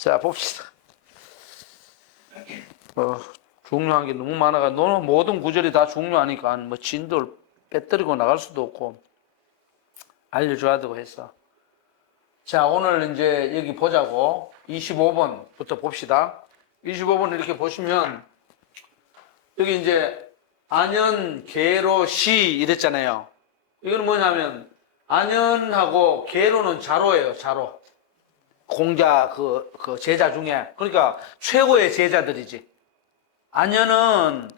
자, 봅시다. 중요한 게 너무 많아가 너는 모든 구절이 다 중요하니까 뭐 진도를 빼뜨리고 나갈 수도 없고 알려줘야 되고 해서. 자, 오늘 이제 여기 보자고. 25번부터 봅시다. 25번 이렇게 보시면 여기 이제 안연, 계로, 시 이랬잖아요. 이거는 뭐냐면 안연하고 계로는 자로예요, 자로. 공자 그 제자 중에, 그러니까 최고의 제자들이지. 안연은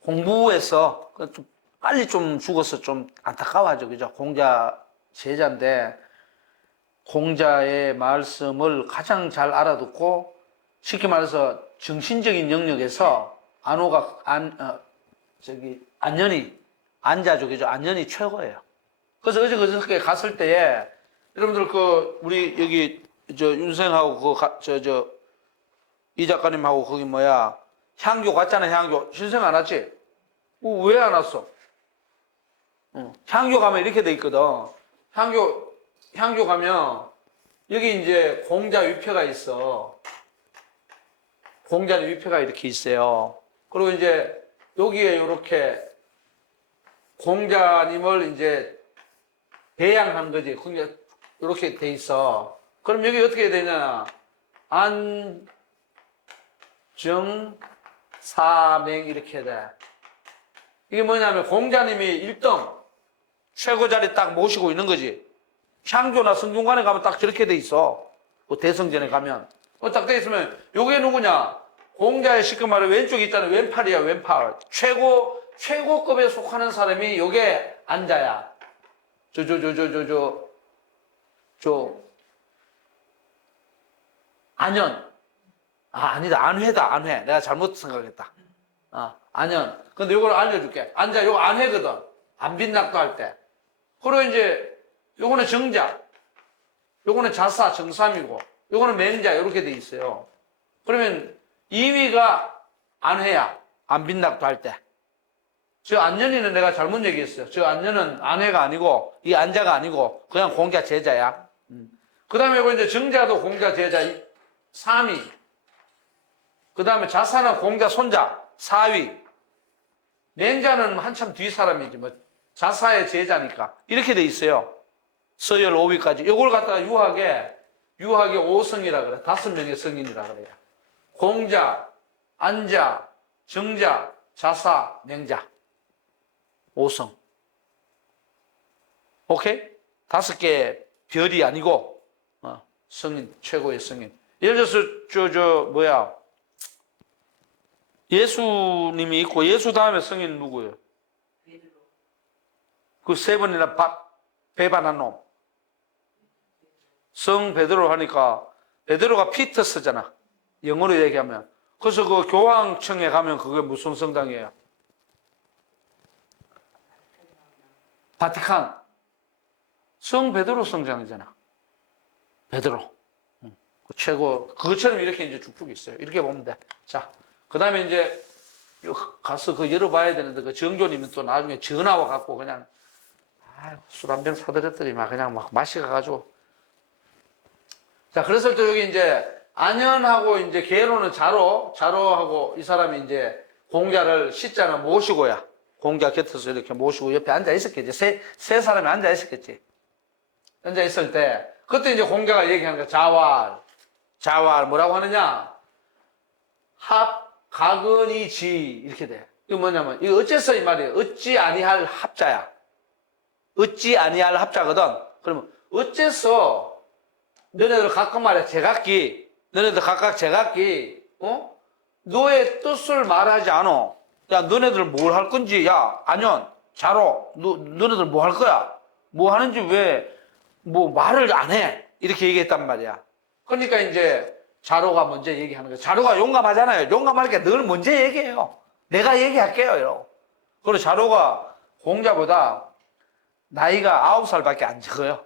공부해서 좀 빨리 좀 죽어서 좀 안타까워하죠. 그죠? 공자 제자인데 공자의 말씀을 가장 잘 알아듣고 쉽게 말해서 정신적인 영역에서 안연이 안자죠. 그죠? 안연이 최고예요. 그래서 어저께 갔을 때에 여러분들 우리 여기 윤생하고 이 작가님하고 거기 향교 갔잖아. 향교 신생 안 왔지? 왜 안 왔어? 향교 가면 이렇게 돼 있거든. 향교 가면 여기 이제 공자 위패가 있어. 공자 위패가 이렇게 있어요. 그리고 이제 여기에 이렇게 공자님을 이제 배양한 거지. 이렇게 돼 있어. 그럼 여기 어떻게 되냐? 안정사맹 이렇게 돼. 이게 뭐냐면 공자님이 1등 최고 자리 딱 모시고 있는 거지. 향교나 성균관에 가면 딱 저렇게 돼 있어. 대성전에 가면. 딱 돼 있으면 요게 누구냐? 공자의 시큼 말에 왼쪽에 있잖아. 왼팔이야, 왼팔. 최고급에 속하는 사람이 요게 안자야. 안연. 아니다. 안회다, 안회. 내가 잘못 생각했다. 안연. 근데 요걸 알려줄게. 안자, 요거 안회거든. 안빈낙도 할 때. 그리고 이제, 요거는 정자. 요거는 자사, 정삼이고. 요거는 맹자, 요렇게 돼 있어요. 그러면 2위가 안회야. 안빈낙도 할 때. 저 안연이는 내가 잘못 얘기했어요. 저 안연은 안회가 아니고, 이 안자가 아니고, 그냥 공자 제자야. 그 다음에 요거 이제 정자도 공자 제자 3위. 그 다음에 자사는 공자 손자 4위. 맹자는 한참 뒤 사람이지 뭐 자사의 제자니까 이렇게 돼 있어요. 서열 5위까지. 이걸 갖다가 유학에 5성이라 그래. 5명의 성인이라 그래요. 공자, 안자, 정자, 자사, 맹자 5성. 오케이? 5개 별이 아니고 성인, 최고의 성인. 예를 들어서 예수님이 있고 예수 다음에 성인 누구예요? 베드로. 그 3번이나 배반한 놈. 성 베드로 하니까 베드로가 피터스잖아. 영어로 얘기하면. 그래서 그 교황청에 가면 그게 무슨 성당이에요? 바티칸. 성 베드로 성당이잖아. 베드로. 최고. 그것처럼 이렇게 이제 쭉쭉 있어요. 이렇게 보면 돼. 자. 그 다음에 이제 가서 열어봐야 되는데 그 정교님은 또 나중에 전화 와갖고 그냥 술 한 병 사드렸더니 그냥 마시가가지고. 자, 그래서 또 여기 이제 안연하고 이제 계로는 자로하고 이 사람이 이제 공자를 시자는 모시고야. 공자 곁에서 이렇게 모시고 옆에 앉아 있었겠지. 세 사람이 앉아 있었겠지. 앉아 있을 때 그때 이제 공자가 얘기하는 거야. 자왈 뭐라고 하느냐? 가근이지 이렇게 돼. 이거 뭐냐면 이거 어째서 이 말이에요. 어찌 아니할 합자야. 어찌 아니할 합자거든. 그러면 어째서 너네들 가끔 말해 제각기 너네들 각각 제각기 너의 뜻을 말하지 않아. 야, 너네들 뭘 할 건지, 야, 안현, 자로, 너네들 뭐 할 거야? 뭐 하는지 왜 뭐 말을 안 해? 이렇게 얘기했단 말이야. 그러니까 이제 자로가 먼저 얘기하는 거야. 자로가 용감하잖아요. 용감하니까 늘 먼저 얘기해요. 내가 얘기할게요. 이러고. 그리고 자로가 공자보다 나이가 9살밖에 안 적어요.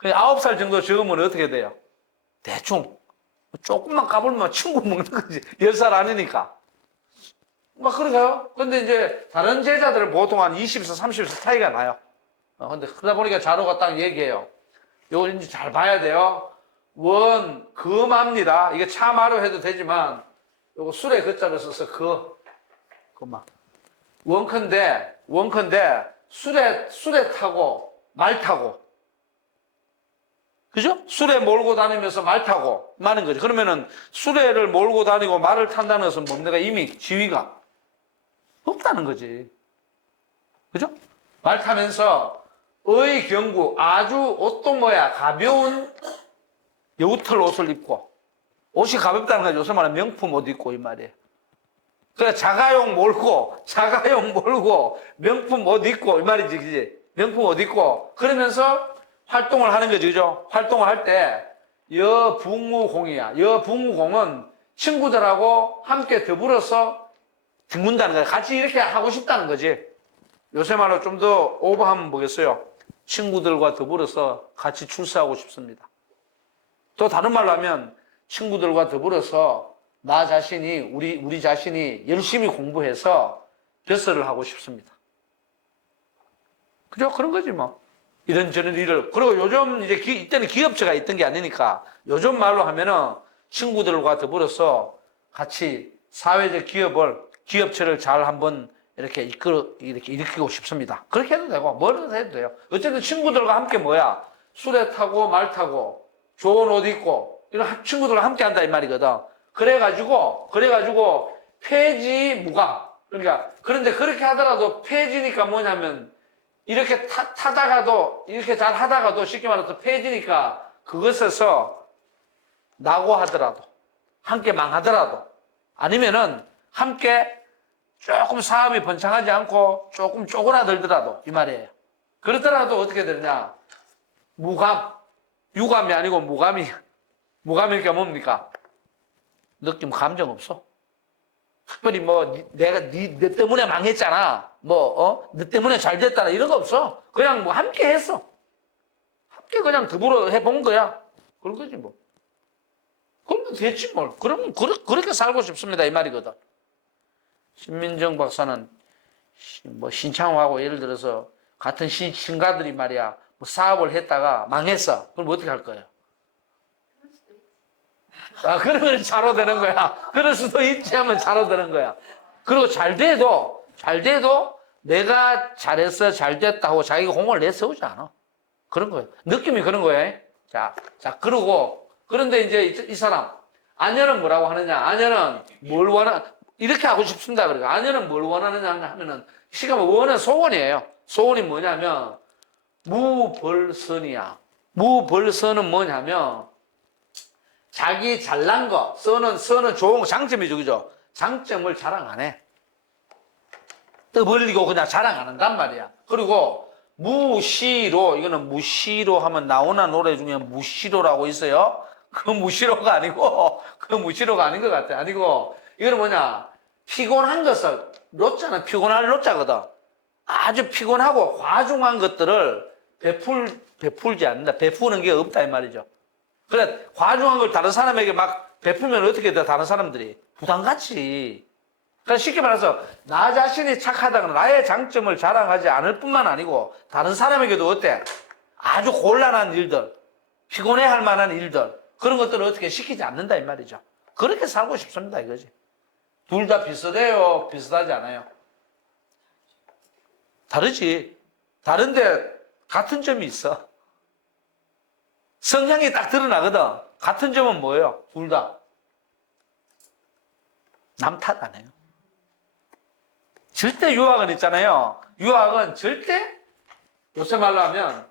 9살 정도 적으면 어떻게 돼요? 대충 조금만 까불면 친구 먹는 거지. 10살 아니니까. 막 그러세요. 근데 이제 다른 제자들은 보통 한 20살, 30살 차이가 나요. 근데 그러다 보니까 자로가 딱 얘기해요. 요거 이제 잘 봐야 돼요. 금합니다. 이게 차마로 해도 되지만 요거 술에 그자를 써서 그만. 원컨대 술에 타고 말 타고. 그죠? 수레 몰고 다니면서 말 타고 마는 거죠. 그러면은 수레를 몰고 다니고 말을 탄다는 것은 뭡니까? 이미 지위가 없다는 거지. 그죠? 말 타면서 의경구 아주 옷도 가벼운 여우털 옷을 입고 옷이 가볍다는 거죠. 요새 말하는 명품 옷 입고 이 말이에요. 그래 자가용 몰고 명품 옷 입고 이 말이지, 그지? 명품 옷 입고 그러면서 활동을 하는 거죠, 그죠? 활동을 할 때 여붕무공이야. 여붕무공은 친구들하고 함께 더불어서 듣는다는 거야. 같이 이렇게 하고 싶다는 거지. 요새 말로 좀 더 오버하면 뭐겠어요? 친구들과 더불어서 같이 출세하고 싶습니다. 또 다른 말로 하면 친구들과 더불어서 나 자신이 우리 자신이 열심히 공부해서 벼슬을 하고 싶습니다. 그죠? 그런 거지 뭐. 이런저런 일을. 그리고 요즘 이제 이때는 기업체가 있던 게 아니니까 요즘 말로 하면은 친구들과 더불어서 같이 사회적 기업체를 잘 한번 이렇게 일으키고 싶습니다. 그렇게 해도 되고, 뭐라도 해도 돼요. 어쨌든 친구들과 함께 수레 타고, 말 타고, 좋은 옷 입고, 이런 친구들과 함께 한다, 이 말이거든. 그래가지고, 폐지무감. 그러니까, 그런데 그렇게 하더라도 폐지니까 뭐냐면, 이렇게 타다가도, 이렇게 잘 하다가도 쉽게 말해서 폐지니까, 그것에서 낙오하더라도, 함께 망하더라도, 아니면은, 함께 조금 사업이 번창하지 않고 조금 쪼그라들더라도 이 말이에요. 그렇더라도 어떻게 되느냐? 유감이 아니고 무감이니까 뭡니까? 느낌, 감정 없어. 특별히 네 때문에 망했잖아. 너 때문에 잘 됐다나 이런 거 없어. 그냥 함께 했어. 함께 그냥 더불어 해본 거야. 그런 거지 뭐. 그러면 됐지 뭘. 그러면 그렇게 살고 싶습니다 이 말이거든. 신민정 박사는 신창호하고 예를 들어서 같은 신가들이 말이야 사업을 했다가 망했어. 그럼 어떻게 할 거예요? 그러면 자로 되는 거야. 그럴 수도 있지 하면 자로 되는 거야. 그리고 잘 돼도 내가 잘했어, 잘 됐다 하고 자기가 공을 내세우지 않아. 그런 거예요. 느낌이 그런 거예요. 그런데 이제 이 사람 안현은 뭐라고 하느냐? 안현은 뭘 이렇게 하고 싶습니다. 그러니까 안현은 뭘 원하느냐 하면은 시가 원은 소원이에요. 소원이 뭐냐면 무벌선이야. 무벌선은 뭐냐면 자기 잘난 거, 선은 좋은 거, 장점이죠, 그죠? 장점을 자랑 안 해. 떠벌리고 그냥 자랑 안 한단 말이야. 그리고 무시로, 이거는 무시로 하면 나오나 노래 중에 무시로라고 있어요. 그 무시로가 아닌 것 같아. 아니고 이거는 뭐냐? 피곤한 것을, 로자는 피곤할 로자거든. 아주 피곤하고 과중한 것들을 베풀지 않는다. 베푸는 게 없다, 이 말이죠. 그래, 과중한 걸 다른 사람에게 막 베풀면 어떻게 돼, 다른 사람들이? 부담 갖지. 그러니까 쉽게 말해서, 나 자신이 착하다거나 나의 장점을 자랑하지 않을 뿐만 아니고, 다른 사람에게도 어때? 아주 곤란한 일들, 피곤해 할 만한 일들, 그런 것들을 어떻게 시키지 않는다, 이 말이죠. 그렇게 살고 싶습니다, 이거지. 둘 다 비슷해요? 비슷하지 않아요? 다르지. 다른데 같은 점이 있어. 성향이 딱 드러나거든. 같은 점은 뭐예요? 둘 다. 남 탓 안 해요. 절대 유학은 있잖아요. 유학은 절대 요새 말로 하면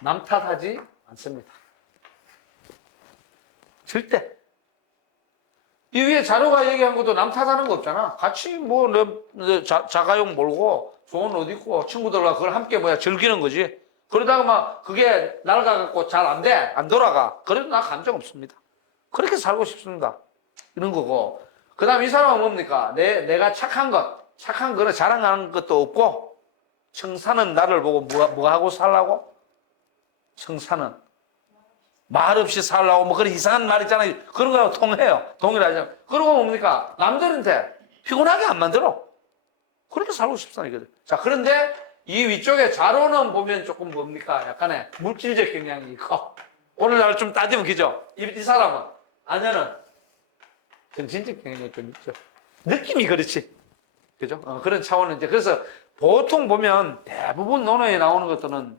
남 탓하지 않습니다. 절대. 이 위에 자료가 얘기한 것도 남 탓하는 거 없잖아. 같이 뭐 자가용 몰고 좋은 옷 입고 친구들과 그걸 함께 즐기는 거지. 그러다가 막 그게 낡아갖고 잘 안 돼, 안 돌아가. 그래도 나 감정 없습니다. 그렇게 살고 싶습니다. 이런 거고. 그 다음 이 사람은 뭡니까? 내가 착한 거를 자랑하는 것도 없고, 청사는 나를 보고 뭐 하고 살라고? 청사는 말없이 살라고 뭐 그런 이상한 말 있잖아요. 그런 거하고 통해요. 동일하죠. 그러고 뭡니까? 남들한테 피곤하게 안 만들어. 그렇게 살고 싶잖아요. 이거들. 자, 그런데 이 위쪽에 자로는 보면 조금 뭡니까? 약간의 물질적 경향이 있고, 오늘날 좀 따지면 그죠? 이 사람은, 아내는 정신적 경향이 좀 있죠. 느낌이 그렇지. 그죠? 그런 차원은 이제, 그래서 보통 보면 대부분 논어에 나오는 것들은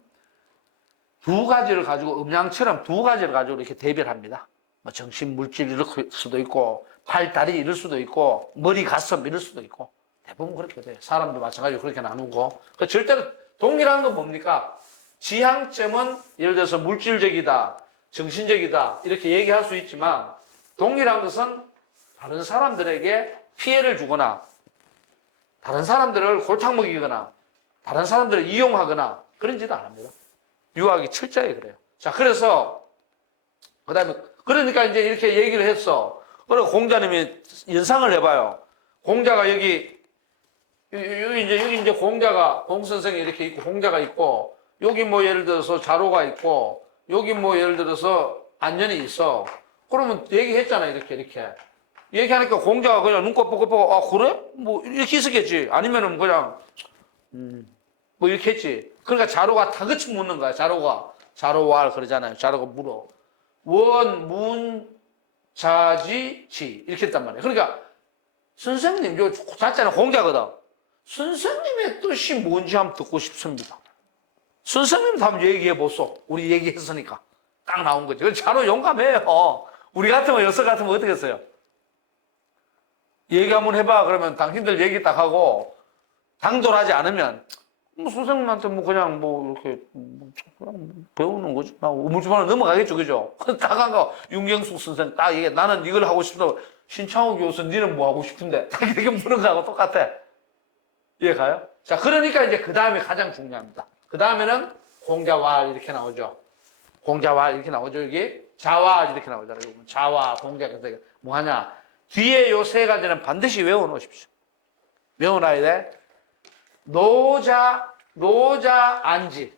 두 가지를 가지고, 음양처럼 두 가지를 가지고 이렇게 대비를 합니다. 뭐 정신, 물질 이럴 수도 있고, 팔, 다리 이럴 수도 있고, 머리, 가슴 이럴 수도 있고, 대부분 그렇게 돼요. 사람도 마찬가지로 그렇게 나누고. 절대로 동일한 건 뭡니까? 지향점은 예를 들어서 물질적이다, 정신적이다, 이렇게 얘기할 수 있지만, 동일한 것은 다른 사람들에게 피해를 주거나, 다른 사람들을 골탕 먹이거나, 다른 사람들을 이용하거나, 그런 짓 안 합니다. 유학이 철저히 그래요. 자, 그래서, 그 다음에, 그러니까 이제 이렇게 얘기를 했어. 그리고 공자님이 연상을 해봐요. 공자가 여기 이제 공자가, 공선생이 이렇게 있고, 공자가 있고, 여기 뭐 예를 들어서 자로가 있고, 여기 뭐 예를 들어서 안전이 있어. 그러면 얘기했잖아, 이렇게. 얘기하니까 공자가 그냥 눈곱 보고, 아, 그래? 뭐, 이렇게 있었겠지. 아니면은 그냥, 뭐 이렇게 했지. 그러니까 자로가 다그치 묻는 거야, 자로가. 자로왈 그러잖아요. 자로가 물어. 원, 문, 자지, 지. 이렇게 했단 말이에요. 그러니까, 선생님, 요 자자는 공자거든. 선생님의 뜻이 뭔지 한번 듣고 싶습니다. 선생님도 한번 얘기해보소. 우리 얘기했으니까. 딱 나온 거죠. 자로 용감해요. 우리 같으면, 여섯 같으면 어떻게 했어요? 얘기 한번 해봐. 그러면 당신들 얘기 딱 하고, 당돌하지 않으면, 뭐 선생님한테 뭐 그냥 뭐 이렇게 그냥 배우는 거지. 우물쭈물하고 넘어가겠죠. 그죠? 딱 한 거, 윤경숙 선생 딱 얘기해. 나는 이걸 하고 싶다. 신창호 교수, 니는 뭐 하고 싶은데? 딱 이렇게 물은 거하고 똑같아. 이해가요? 자, 그러니까 이제 그 다음에 가장 중요합니다. 그 다음에는 공자왈 이렇게 나오죠. 공자왈 이렇게 나오죠. 여기 자왈 이렇게 나오잖아요. 자와, 공자, 그래서 뭐 하냐. 뒤에 요 세 가지는 반드시 외워 놓으십시오. 외워놔야 돼. 노자, 안지.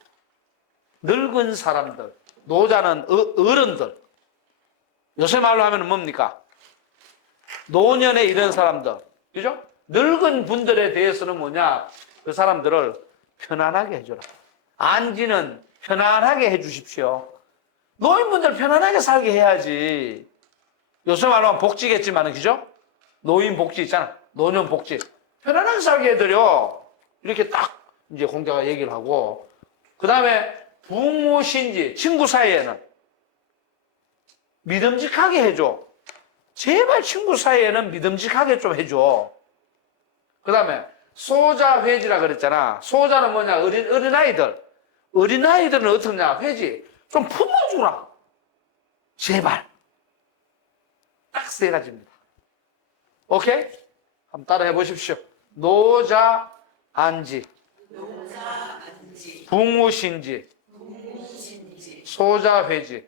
늙은 사람들. 노자는 어른들. 요새 말로 하면 뭡니까? 노년에 이런 사람들. 그죠? 늙은 분들에 대해서는 뭐냐? 그 사람들을 편안하게 해줘라. 안지는 편안하게 해주십시오. 노인분들 편안하게 살게 해야지. 요새 말로 하면 복지겠지만은, 그죠? 노인 복지 있잖아. 노년 복지. 편안하게 살게 해드려. 이렇게 딱 이제 공자가 얘기를 하고. 그 다음에 부모 신지, 친구 사이에는 믿음직하게 해줘. 제발 친구 사이에는 믿음직하게 좀 해줘. 그 다음에 소자 회지라 그랬잖아. 소자는 뭐냐? 어린아이들. 어린아이들은 어떻냐? 회지. 좀 품어주라. 제발. 딱 세 가지입니다. 오케이? 한번 따라 해보십시오. 노자, 안지. 붕우신지. 소자, 회지.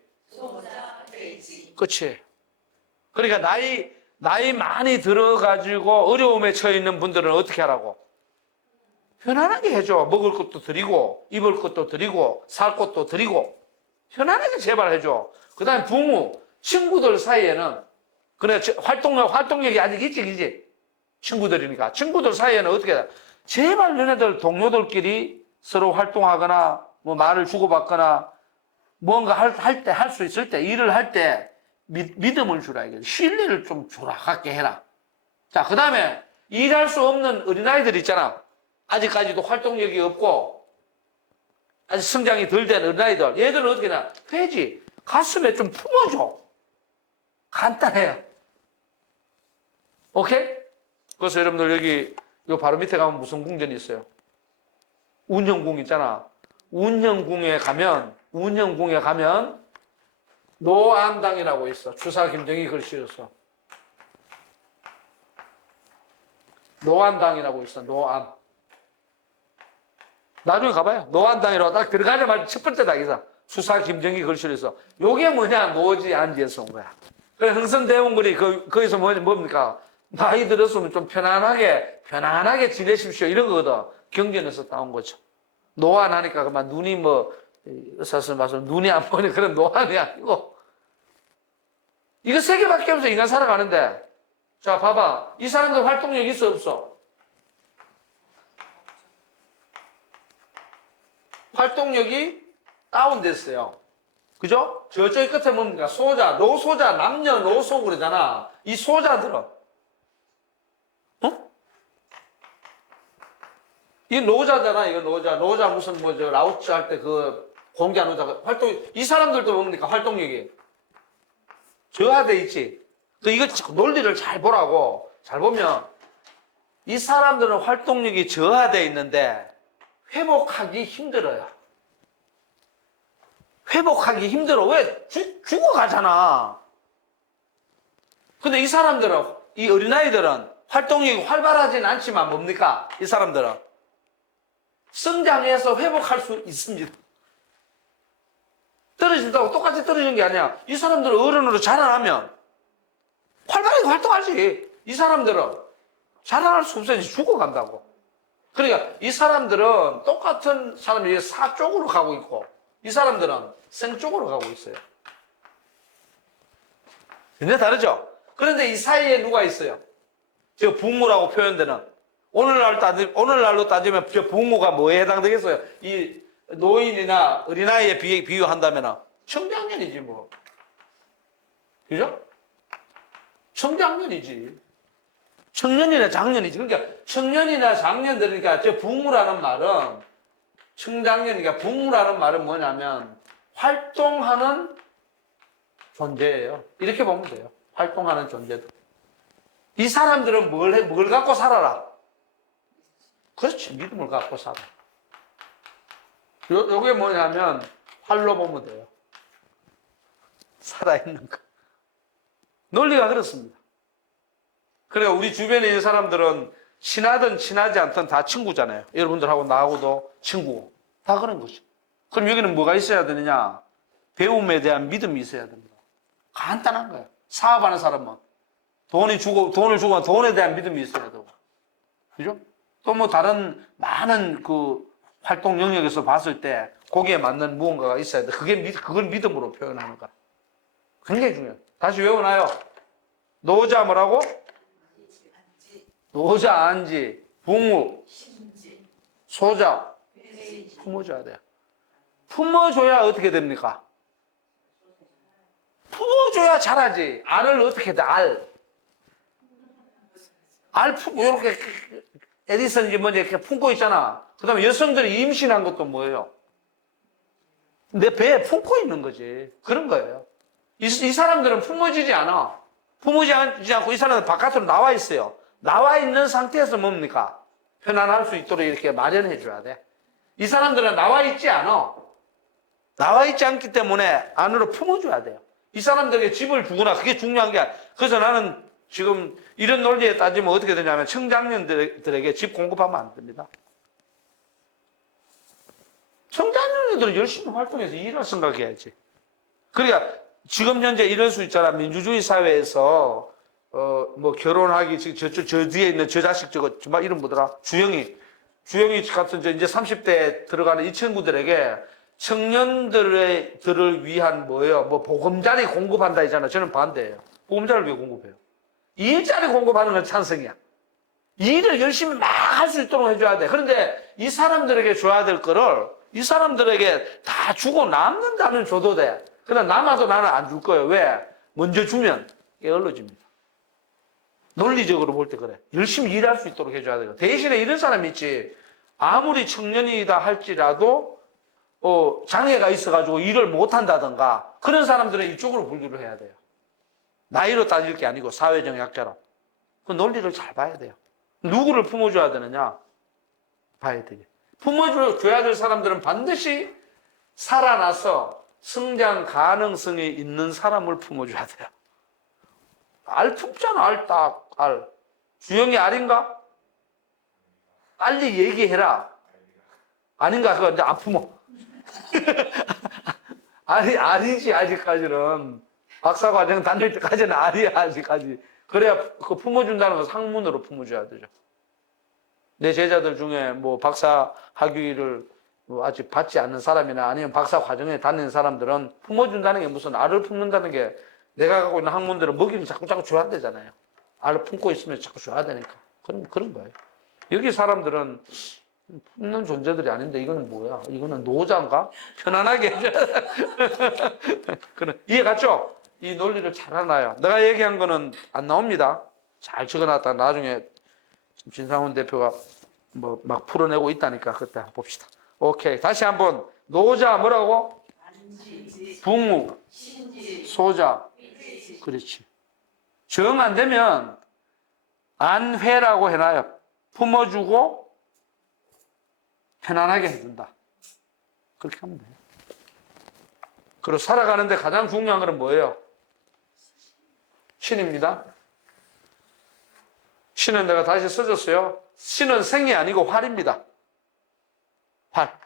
끝이. 그러니까 나이 많이 들어가지고 어려움에 처해 있는 분들은 어떻게 하라고? 편안하게 해줘. 먹을 것도 드리고, 입을 것도 드리고, 살 것도 드리고, 편안하게 제발 해줘. 그 다음에 부모, 친구들 사이에는, 그래, 활동력이 아직 있지, 그지? 친구들이니까. 친구들 사이에는 어떻게 해? 제발 너네들 동료들끼리 서로 활동하거나, 뭐 말을 주고받거나, 뭔가 할 수 있을 때, 일을 할 때, 믿음을 주라. 이게 신뢰를 좀 주라. 갖게 해라. 자, 그 다음에 일할 수 없는 어린아이들 있잖아. 아직까지도 활동력이 없고 아직 성장이 덜 된 어린아이들. 얘들은 어떻게 하냐. 회지. 가슴에 좀 품어줘. 간단해요. 오케이? 그래서 여러분들 여기 요 바로 밑에 가면 무슨 궁전이 있어요? 운영궁 있잖아. 운영궁에 가면 노안당이라고 있어. 추사 김정희 글씨로서. 노안당이라고 있어. 노안. 나중에 가봐요. 노안당이라고 딱 들어가자마자 첫 번째 당이서 추사 김정희 글씨로서. 요게 뭐냐? 노지 안지에서 온 거야. 그래, 흥선대원군이 거기서 뭡니까? 나이 들었으면 좀 편안하게 지내십시오. 이런 거거든. 경전에서 따온 거죠. 노안하니까 그만 눈이 뭐, 의사선 말씀 눈이 안 보이는 그런 노안이 아니고. 이거 세 개밖에 없어. 인간 살아가는데. 자, 봐봐. 이 사람들 활동력 있어, 없어? 활동력이 다운됐어요. 그죠? 저쪽에 끝에 뭡니까? 소자, 노소자, 남녀, 노소 그러잖아. 이 소자들은. 어? 이 노자잖아, 이거 노자. 노자 무슨 뭐, 라오츠 할 때 공개하는 노자. 이 사람들도 뭡니까? 활동력이. 저하돼 있지. 이거 논리를 잘 보라고. 잘 보면, 이 사람들은 활동력이 저하돼 있는데, 회복하기 힘들어요. 회복하기 힘들어. 왜? 죽어가잖아. 근데 이 사람들은, 이 어린아이들은 활동력이 활발하진 않지만 뭡니까? 이 사람들은 성장해서 회복할 수 있습니다. 떨어진다고 똑같이 떨어지는 게 아니야. 이 사람들은 어른으로 자라나면 활발하게 활동하지. 이 사람들은 자라날 수 없어야지 죽어간다고. 그러니까 이 사람들은 똑같은 사람이 사 쪽으로 가고 있고 이 사람들은 생 쪽으로 가고 있어요. 근데 다르죠? 그런데 이 사이에 누가 있어요? 저 부모라고 표현되는 오늘날로 따지면 저 부모가 뭐에 해당되겠어요? 이 노인이나 어린아이에 비유한다면 청장년이지 뭐. 그죠? 청장년이지. 청년이나 장년이지. 그러니까 청년이나 장년들이니까 저 부모라는 말은 청장년이니까 부모라는 말은 뭐냐면 활동하는 존재예요. 이렇게 보면 돼요. 활동하는 존재들. 이 사람들은 뭘 갖고 살아라? 그렇지. 믿음을 갖고 살아. 요게 뭐냐면 활로 보면 돼요. 살아있는 거. 논리가 그렇습니다. 그러니까 우리 주변에 있는 사람들은 친하든 친하지 않든 다 친구잖아요. 여러분들하고 나하고도 친구고. 다 그런 거죠. 그럼 여기는 뭐가 있어야 되느냐? 배움에 대한 믿음이 있어야 됩니다. 간단한 거예요. 사업하는 사람은 돈을 주고 돈에 대한 믿음이 있어야 되고. 그죠? 또 뭐 다른 많은 활동 영역에서 봤을 때 거기에 맞는 무언가가 있어야 돼. 그걸 믿음으로 표현하는 거야. 굉장히 중요해요. 다시 외워놔요. 노자 뭐라고? 노자, 안지, 붕우, 소자, 품어줘야 돼요. 품어줘야 어떻게 됩니까? 품어줘야 잘하지. 알을 어떻게 돼? 알 품고 이렇게 에디슨이 먼저 이렇게 품고 있잖아. 그 다음에 여성들이 임신한 것도 뭐예요? 내 배에 품고 있는 거지. 그런 거예요. 이 사람들은 품어지지 않아. 품어지지 않고 이 사람은 바깥으로 나와 있어요. 나와 있는 상태에서 뭡니까? 편안할 수 있도록 이렇게 마련해 줘야 돼. 이 사람들은 나와 있지 않아. 나와 있지 않기 때문에 안으로 품어줘야 돼요. 이 사람들에게 집을 주거나 그게 중요한 게 아니야. 그래서 나는 지금 이런 논리에 따지면 어떻게 되냐면 청장년들에게 집 공급하면 안 됩니다. 청장년들은 열심히 활동해서 일할 생각해야지. 그러니까 지금 현재 이럴 수 있잖아. 민주주의 사회에서 뭐 결혼하기 지금 저 뒤에 있는 저 자식 저거 정말 이름 뭐더라? 주영이 같은 이제 30대 들어가는 이 친구들에게 청년들을 위한 뭐예요? 뭐 보금자리 공급한다 있잖아. 저는 반대예요. 보금자리를 왜 공급해요? 일자리 공급하는 건 찬성이야. 일을 열심히 막 할 수 있도록 해줘야 돼. 그런데 이 사람들에게 줘야 될 거를 이 사람들에게 다 주고 남는다면 줘도 돼. 그러나 남아도 나는 안 줄 거예요. 왜? 먼저 주면 게을러집니다. 논리적으로 볼 때 그래. 열심히 일할 수 있도록 해줘야 돼요. 대신에 이런 사람이 있지. 아무리 청년이다 할지라도 장애가 있어가지고 일을 못한다든가 그런 사람들은 이쪽으로 분류를 해야 돼요. 나이로 따질 게 아니고 사회적 약자로. 그 논리를 잘 봐야 돼요. 누구를 품어줘야 되느냐? 봐야 되게. 품어줘야 될 사람들은 반드시 살아나서 성장 가능성이 있는 사람을 품어줘야 돼요. 알 품잖아, 알 딱, 알. 주영이 알인가? 빨리 얘기해라. 아닌가? 그거 이제 안 품어. 알이지, 아직까지는. 박사과정 다닐 때까지는 알이야, 아직까지. 그래야 그 품어준다는 건 상문으로 품어줘야 되죠. 내 제자들 중에 뭐 박사 학위를 뭐 아직 받지 않는 사람이나 아니면 박사 과정에 다니는 사람들은 품어준다는 게 무슨 알을 품는다는 게 내가 갖고 있는 학문들은 먹이를 자꾸 줘야 되잖아요. 알을 품고 있으면 자꾸 줘야 되니까. 그런 거예요. 여기 사람들은 품는 존재들이 아닌데 이거는 뭐야? 이거는 노자인가? 편안하게 해줘야 이해 갔죠? 이 논리를 잘 알아요. 내가 얘기한 거는 안 나옵니다. 잘 적어놨다 나중에 진상훈 대표가 뭐 막 풀어내고 있다니까 그때 한번 봅시다. 오케이. 다시 한번. 노자 뭐라고? 붕우, 소자. 그렇지. 정 안 되면 안회라고 해놔요. 품어주고 편안하게 해준다. 그렇게 하면 돼요. 그리고 살아가는데 가장 중요한 것은 뭐예요? 신입니다. 신은 내가 다시 써줬어요. 신은 생이 아니고 활입니다. 활.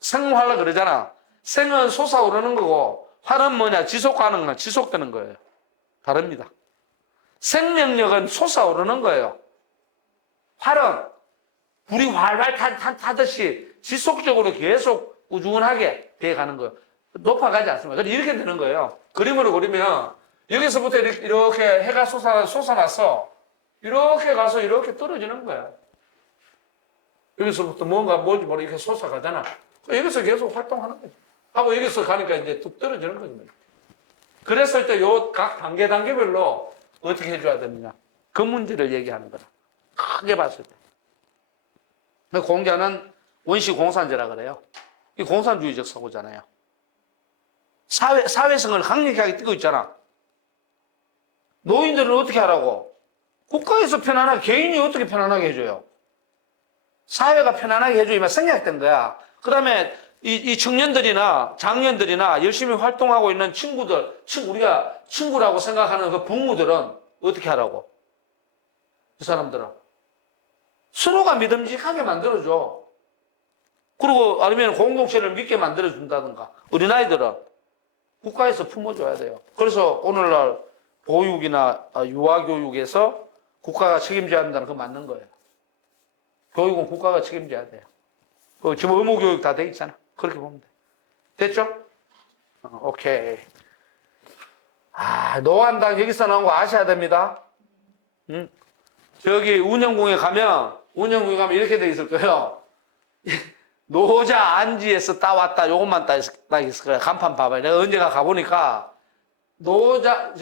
생활라 그러잖아. 생은 솟아오르는 거고 활은 뭐냐? 지속하는 거, 지속되는 거예요. 다릅니다. 생명력은 솟아오르는 거예요. 활은 불이 활활 타듯이 지속적으로 계속 꾸준하게 돼가는 거예요. 높아가지 않습니다. 이렇게 되는 거예요. 그림으로 그리면 여기서부터 이렇게 해가 솟아나서 이렇게 가서 이렇게 떨어지는 거야. 여기서부터 뭔가 뭔지 모르게 이렇게 솟아가잖아. 여기서 계속 활동하는 거지. 하고 여기서 가니까 이제 뚝 떨어지는 거지. 그랬을 때 요 각 단계별로 어떻게 해줘야 되느냐. 그 문제를 얘기하는 거다. 크게 봤을 때. 공자는 원시공산제라 그래요. 이 공산주의적 사고잖아요. 사회성을 강력하게 띄고 있잖아. 노인들은 어떻게 하라고? 국가에서 편안하게, 개인이 어떻게 편안하게 해줘요? 사회가 편안하게 해주기만 생략된 거야. 그 다음에 이 청년들이나 장년들이나 열심히 활동하고 있는 친구들, 우리가 친구라고 생각하는 그 부모들은 어떻게 하라고? 그 사람들은 서로가 믿음직하게 만들어줘. 그리고 아니면 공동체를 믿게 만들어준다든가. 어린아이들은 국가에서 품어줘야 돼요. 그래서 오늘날 보육이나 유아교육에서 국가가 책임져야 한다는 거 맞는 거예요. 교육은 국가가 책임져야 돼요. 지금 의무교육 다 돼 있잖아. 그렇게 보면 돼. 됐죠? 오케이. 노안당 여기서 나온 거 아셔야 됩니다. 저기 운영공에 가면 이렇게 돼 있을 거예요. 노자 안지에서 따왔다. 요것만 딱 있을 거예요. 간판 봐봐요. 내가 언제가 가보니까 노자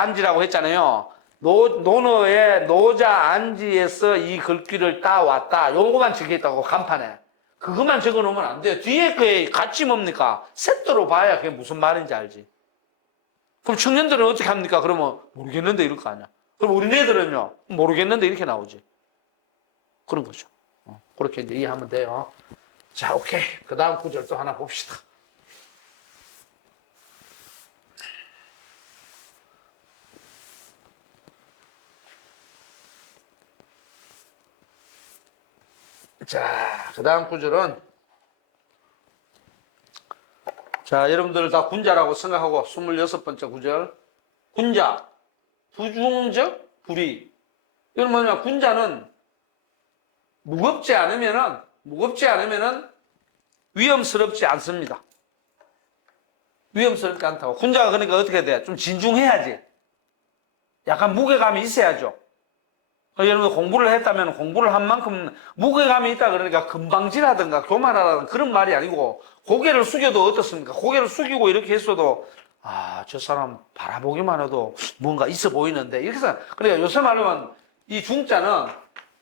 안지라고 했잖아요. 논어에 노자 안지에서 이 글귀를 따왔다. 요거만 적혀있다고 간판에. 그것만 적어놓으면 안 돼요. 뒤에 그게 같이 뭡니까? 세트로 봐야 그게 무슨 말인지 알지. 그럼 청년들은 어떻게 합니까? 그러면 모르겠는데 이럴 거 아니야. 그럼 우리네들은요? 모르겠는데 이렇게 나오지. 그런 거죠. 그렇게 이제 이해하면 돼요. 자, 오케이. 그 다음 구절 또 하나 봅시다. 자, 그 다음 구절은, 자, 여러분들 다 군자라고 생각하고 26번째 구절. 군자, 부중적 불의. 이건 뭐냐, 군자는 무겁지 않으면은 위험스럽지 않습니다. 위험스럽지 않다고. 군자가 그러니까 어떻게 돼? 좀 진중해야지. 약간 무게감이 있어야죠. 여러분 공부를 했다면 공부를 한 만큼 무게감이 있다 그러니까 금방지라든가 교만하다든가 그런 말이 아니고 고개를 숙여도 어떻습니까? 고개를 숙이고 이렇게 했어도 저 사람 바라보기만 해도 뭔가 있어 보이는데 이렇게 해서 그러니까 요새 말로는 이 중자는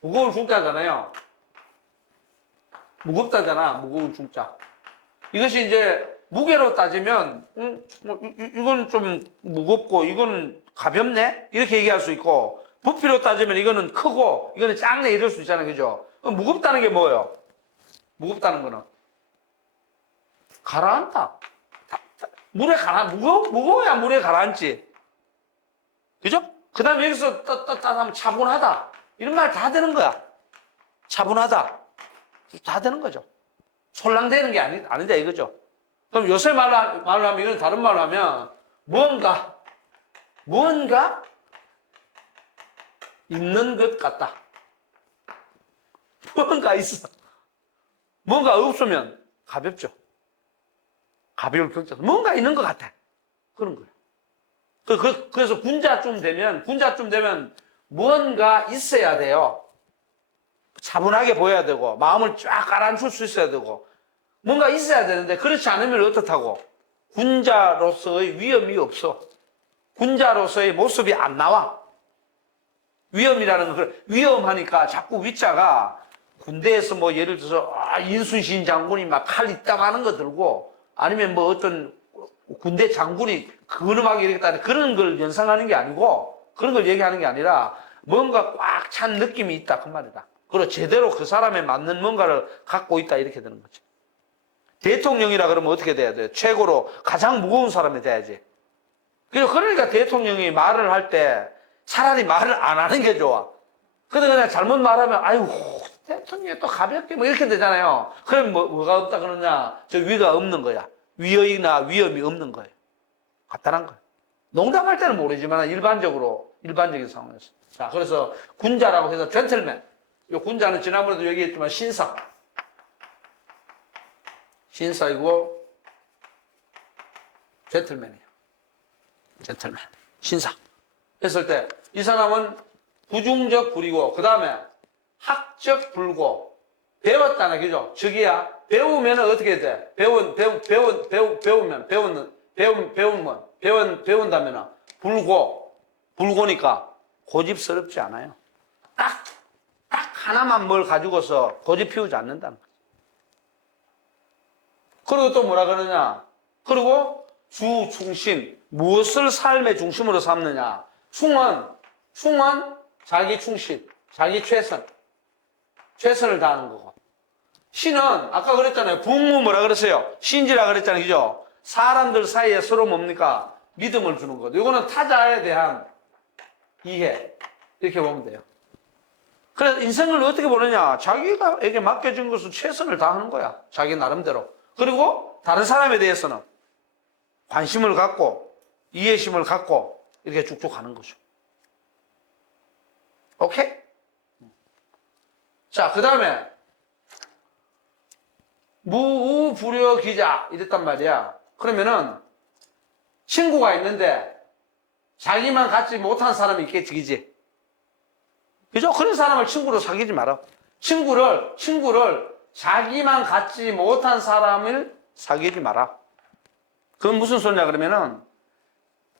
무거운 중자잖아요. 무겁다잖아. 무거운 중자. 이것이 이제 무게로 따지면 이건 좀 무겁고 이건 가볍네? 이렇게 얘기할 수 있고 부피로 따지면 이거는 크고 이거는 작네 이럴 수 있잖아요. 그죠? 무겁다는 게 뭐예요? 무겁다는 거는 가라앉다. 물에 무거워야 물에 가라앉지. 그죠? 그 다음에 여기서 하면 차분하다. 이런 말 다 되는 거야. 차분하다. 다 되는 거죠. 솔랑대는 게 아니다 이거죠. 그럼 요새 말로 하면, 이건 다른 말로 하면, 뭔가 있는 것 같다. 뭔가 있어. 뭔가 없으면 가볍죠. 가벼울 격자. 뭔가 있는 것 같아. 그런 거예요. 그래서 군자쯤 되면 뭔가 있어야 돼요. 차분하게 보여야 되고, 마음을 쫙 가라앉힐 수 있어야 되고, 뭔가 있어야 되는데, 그렇지 않으면 어떻다고? 군자로서의 위험이 없어. 군자로서의 모습이 안 나와. 위험이라는 건, 위험하니까 자꾸 위자가 군대에서 뭐 예를 들어서, 인순신 장군이 막 칼 있다고 하는 거 들고, 아니면 뭐 어떤 군대 장군이 근엄하게 이랬다 그런 걸 연상하는 게 아니고, 그런 걸 얘기하는 게 아니라, 뭔가 꽉 찬 느낌이 있다. 그 말이다. 그리고 제대로 그 사람에 맞는 뭔가를 갖고 있다. 이렇게 되는 거지. 대통령이라 그러면 어떻게 돼야 돼요? 최고로 가장 무거운 사람이 돼야지. 그러니까 대통령이 말을 할 때 차라리 말을 안 하는 게 좋아. 근데 그냥 잘못 말하면, 아유, 대통령이 또 가볍게 뭐 이렇게 되잖아요. 그럼 뭐가 없다 그러냐? 저 위가 없는 거야. 위협이나 위험이 없는 거예요. 간단한 거예요. 농담할 때는 모르지만 일반적인 상황에서. 자, 그래서 군자라고 해서 젠틀맨. 이 군자는 지난번에도 얘기했지만 신사이고 젠틀맨이에요. 젠틀맨. 신사. 했을 때 이 사람은 부중적 불이고 그 다음에 학적 불고 배웠다나 그죠? 저기야 배우면 어떻게 돼? 배운다면 불고니까 고집스럽지 않아요. 딱 하나만 뭘 가지고서 고집 피우지 않는다는 거죠. 그리고 또 뭐라 그러냐? 그리고 주충신. 무엇을 삶의 중심으로 삼느냐? 충은 자기 충실, 자기 최선을 다하는 거고. 신은 아까 그랬잖아요. 부모 뭐라 그랬어요? 신지라 그랬잖아요. 그죠? 사람들 사이에 서로 뭡니까? 믿음을 주는 거죠. 이거는 타자에 대한 이해. 이렇게 보면 돼요. 그래서 인생을 어떻게 보느냐? 자기가에게 맡겨진 것을 최선을 다하는 거야. 자기 나름대로. 그리고 다른 사람에 대해서는 관심을 갖고 이해심을 갖고 이렇게 쭉쭉 가는 거죠. 오케이? 자, 그 다음에 무우불여기자 이랬단 말이야. 그러면은 친구가 있는데 자기만 갖지 못한 사람이 있겠지, 그지? 그죠? 그런 사람을 친구로 사귀지 마라. 친구를 자기만 갖지 못한 사람을 사귀지 마라. 그건 무슨 소리냐 그러면은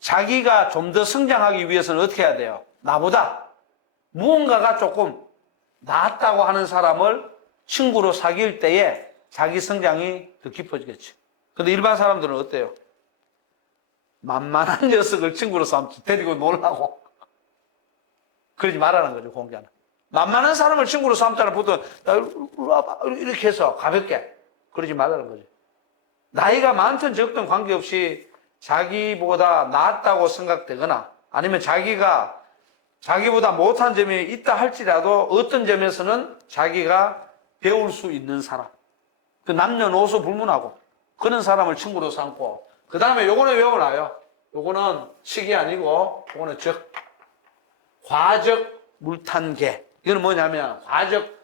자기가 좀 더 성장하기 위해서는 어떻게 해야 돼요? 나보다 무언가가 조금 낫다고 하는 사람을 친구로 사귈 때에 자기 성장이 더 깊어지겠지. 근데 일반 사람들은 어때요? 만만한 녀석을 친구로 데리고 놀라고. 그러지 말라는 거죠, 공자는. 만만한 사람을 친구로 삼자는 보통, 이렇게 해서 가볍게. 그러지 말라는 거죠. 나이가 많든 적든 관계없이 자기보다 낫다고 생각되거나 아니면 자기보다 못한 점이 있다 할지라도 어떤 점에서는 자기가 배울 수 있는 사람. 그 남녀노소 불문하고 그런 사람을 친구로 삼고 그 다음에 요거는 외워놔요. 요거는 식이 아니고 요거는 과적 물탄개. 이거는 뭐냐면 과적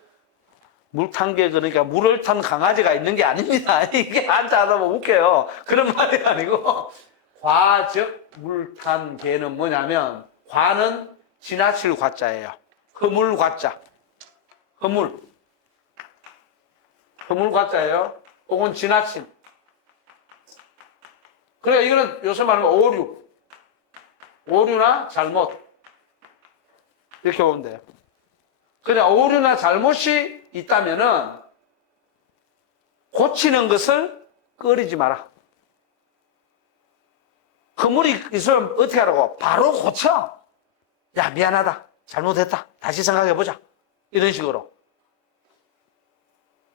물탄개 그러니까 물을 탄 강아지가 있는 게 아닙니다. 이게 한자 하다 보면 웃겨요. 그런 말이 아니고 과적 물탄개는 뭐냐면 과는 지나칠 과자예요. 허물 과자. 허물 과자예요. 혹은 지나친. 그러니까 이거는 요새 말하면 오류나 잘못. 이렇게 보면 돼요. 그냥 오류나 잘못이 있다면은 고치는 것을 꺼리지 마라. 허물이 있으면 어떻게 하라고? 바로 고쳐. 야, 미안하다. 잘못했다. 다시 생각해보자. 이런 식으로.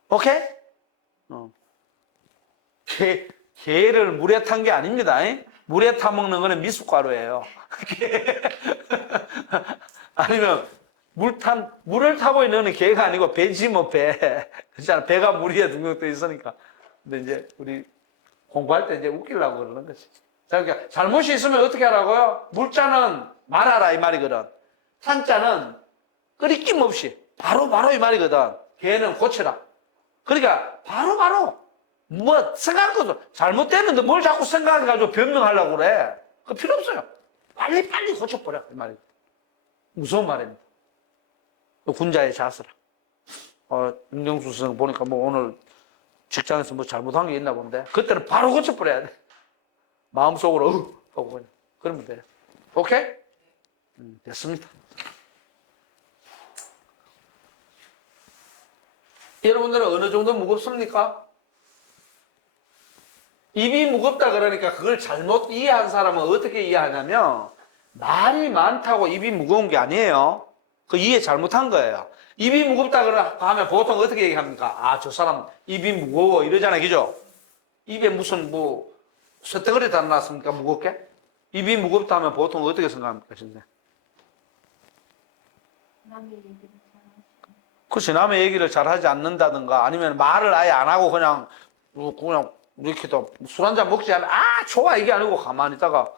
오케이? 게를 물에 탄 게 아닙니다. 잉? 물에 타 먹는 거는 미숫가루예요. 아니면 물을 타고 있는 게가 아니고 배지 뭐 배. 그렇잖아. 배가 물 위에 둥둥 있으니까. 근데 이제 우리 공부할 때 이제 웃기려고 그러는 거지. 자, 그러니까 잘못이 있으면 어떻게 하라고요? 물자는 말하라 이 말이거든. 탄자는 끓이낌 없이 바로 이 말이거든. 걔는 고쳐라. 그러니까 바로 뭐 생각할 것도 잘못됐는데 뭘 자꾸 생각해가지고 변명하려고 그래. 그 필요 없어요. 빨리 고쳐버려 이 말이거든. 무서운 말입니다. 군자의 자세라. 윤경수 선생 보니까 뭐 오늘 직장에서 뭐 잘못한 게 있나 본데 그때는 바로 고쳐버려야 돼. 마음속으로 하고 그냥 그러면 돼요. 오케이? 됐습니다. 여러분들은 어느 정도 무겁습니까? 입이 무겁다 그러니까 그걸 잘못 이해한 사람은 어떻게 이해하냐면 말이 많다고 입이 무거운 게 아니에요. 그 이해 잘못한 거예요. 입이 무겁다 하면 보통 어떻게 얘기합니까? 아, 저 사람 입이 무거워 이러잖아요. 그죠? 입에 무슨 뭐 쇳덩어리 달아놨습니까? 무겁게? 입이 무겁다 하면 보통 어떻게 생각합니까? 진짜? 그렇지. 남의 얘기를 잘 하지 않는다든가 아니면 말을 아예 안 하고 그냥 이렇게 술 한잔 먹지 않으면 아, 좋아 이게 아니고 가만히 있다가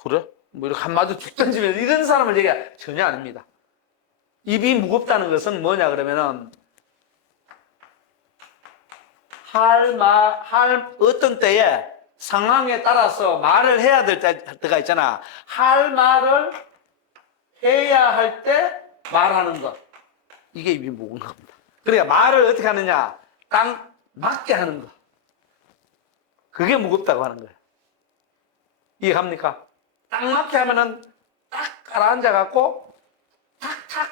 그래? 뭐 이렇게 한마디 툭 던지면 이런 사람을 얘기가 전혀 아닙니다. 입이 무겁다는 것은 뭐냐 그러면은 어떤 때에 상황에 따라서 말을 해야 될 때가 있잖아. 할 말을 해야 할 때 말하는 것. 이게 입이 무거운 겁니다. 그러니까 말을 어떻게 하느냐. 딱 맞게 하는 것. 그게 무겁다고 하는 거예요. 이해갑니까? 딱 맞게 하면은 딱 가라앉아갖고 탁탁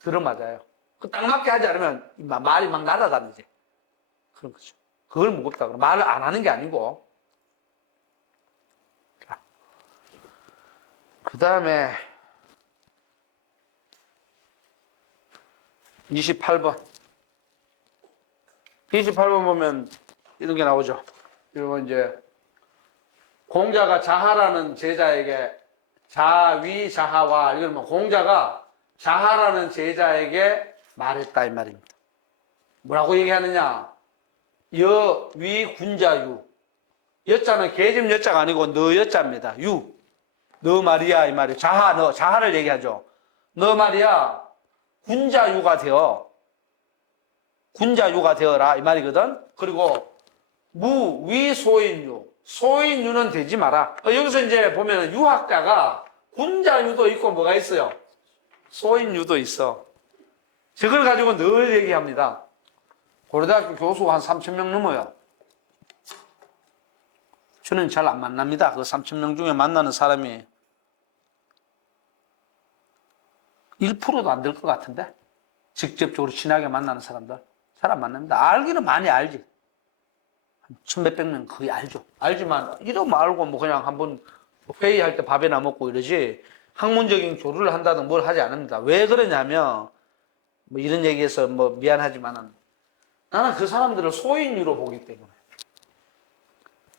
들어맞아요. 그 딱 맞게 하지 않으면 말이 막 날아다니지. 그런 거죠. 그걸 무겁다고. 말을 안 하는 게 아니고. 그 다음에 28번. 28번 보면 이런 게 나오죠. 이러면 이제 공자가 자하라는 제자에게 자위 자하와 이걸 뭐 공자가 자하라는 제자에게 말했다 이 말입니다. 뭐라고 얘기하느냐? 여, 위, 군자, 유. 여자는 계집 여자가 아니고 너 여자입니다. 유. 너 말이야 이 말이야. 자하 너 자하를 얘기하죠. 너 말이야 군자유가 되어 군자유가 되어라 이 말이거든. 그리고 무, 위, 소인유. 소인유는 되지 마라. 여기서 이제 보면 유학자가 군자유도 있고 뭐가 있어요? 소인유도 있어. 저걸 가지고 늘 얘기합니다. 고려대학교 교수가 한 3,000명 넘어요. 저는 잘 안 만납니다. 그 3,000명 중에 만나는 사람이 1%도 안 될 것 같은데? 직접적으로 친하게 만나는 사람들. 잘 안 만납니다. 알기는 많이 알지. 한 1,000몇백 명 거의 알죠. 알지만 이러면 알고 뭐 그냥 한번 회의할 때 밥이나 먹고 이러지 학문적인 교류를 한다든 뭘 하지 않습니다. 왜 그러냐면 뭐 이런 얘기해서 뭐 미안하지만은 나는 그 사람들을 소인유로 보기 때문에.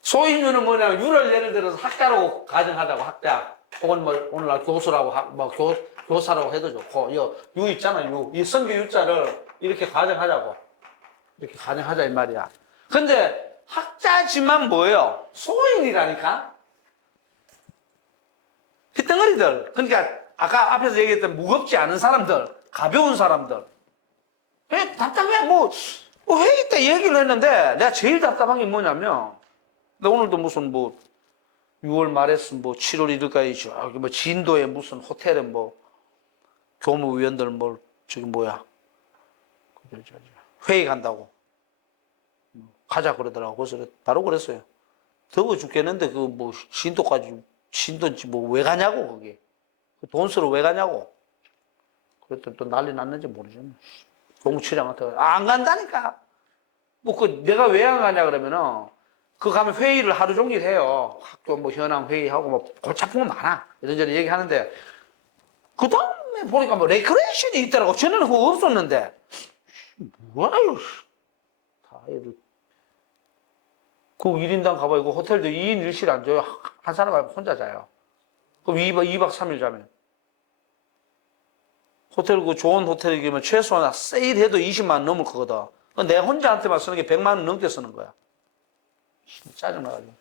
소인유는 뭐냐면 유를 예를 들어서 학자라고 가정하자고 학자 혹은 뭐 오늘날 교수라고 뭐 교사라고 해도 좋고 유 있잖아 유. 이 성교 유자를 이렇게 가정하자고 이렇게 가정하자 이 말이야. 근데 학자지만 뭐예요? 소인이라니까. 핏덩어리들. 그러니까 아까 앞에서 얘기했던 무겁지 않은 사람들, 가벼운 사람들. 왜 답답해? 뭐 회의 때 얘기를 했는데 내가 제일 답답한 게 뭐냐면 나 오늘도 무슨 뭐 6월 말에서 뭐 7월 1일까지 저기 뭐 진도에 무슨 호텔에 뭐 교무위원들 뭐 저기 뭐야 회의 간다고 가자 그러더라고. 그래서 바로 그랬어요. 더워 죽겠는데 그 뭐 진도까지 진도인지 뭐 왜 가냐고 거기 돈 쓰러 왜 가냐고. 그랬더니 또 난리 났는지 모르죠. 동치장한테 안 간다니까. 뭐 그 내가 왜 안 가냐 그러면은 그 가면 회의를 하루 종일 해요. 학교 뭐 현황 회의하고 뭐 골치 아픈 거 많아. 이런저런 얘기하는데 그 다음에 보니까 뭐 레크레이션이 있더라고. 전에는 그거 없었는데 뭐야 이거 다 애들 그 1인당 가봐요. 그 호텔도 2인 1실 안 줘요. 한 사람 혼자 자요. 그럼 2박 3일 자면. 호텔, 그 좋은 호텔이면 최소한 세일해도 20만 원 넘을 거거든. 내 혼자한테만 쓰는 게 100만 원 넘게 쓰는 거야. 짜증나가지고.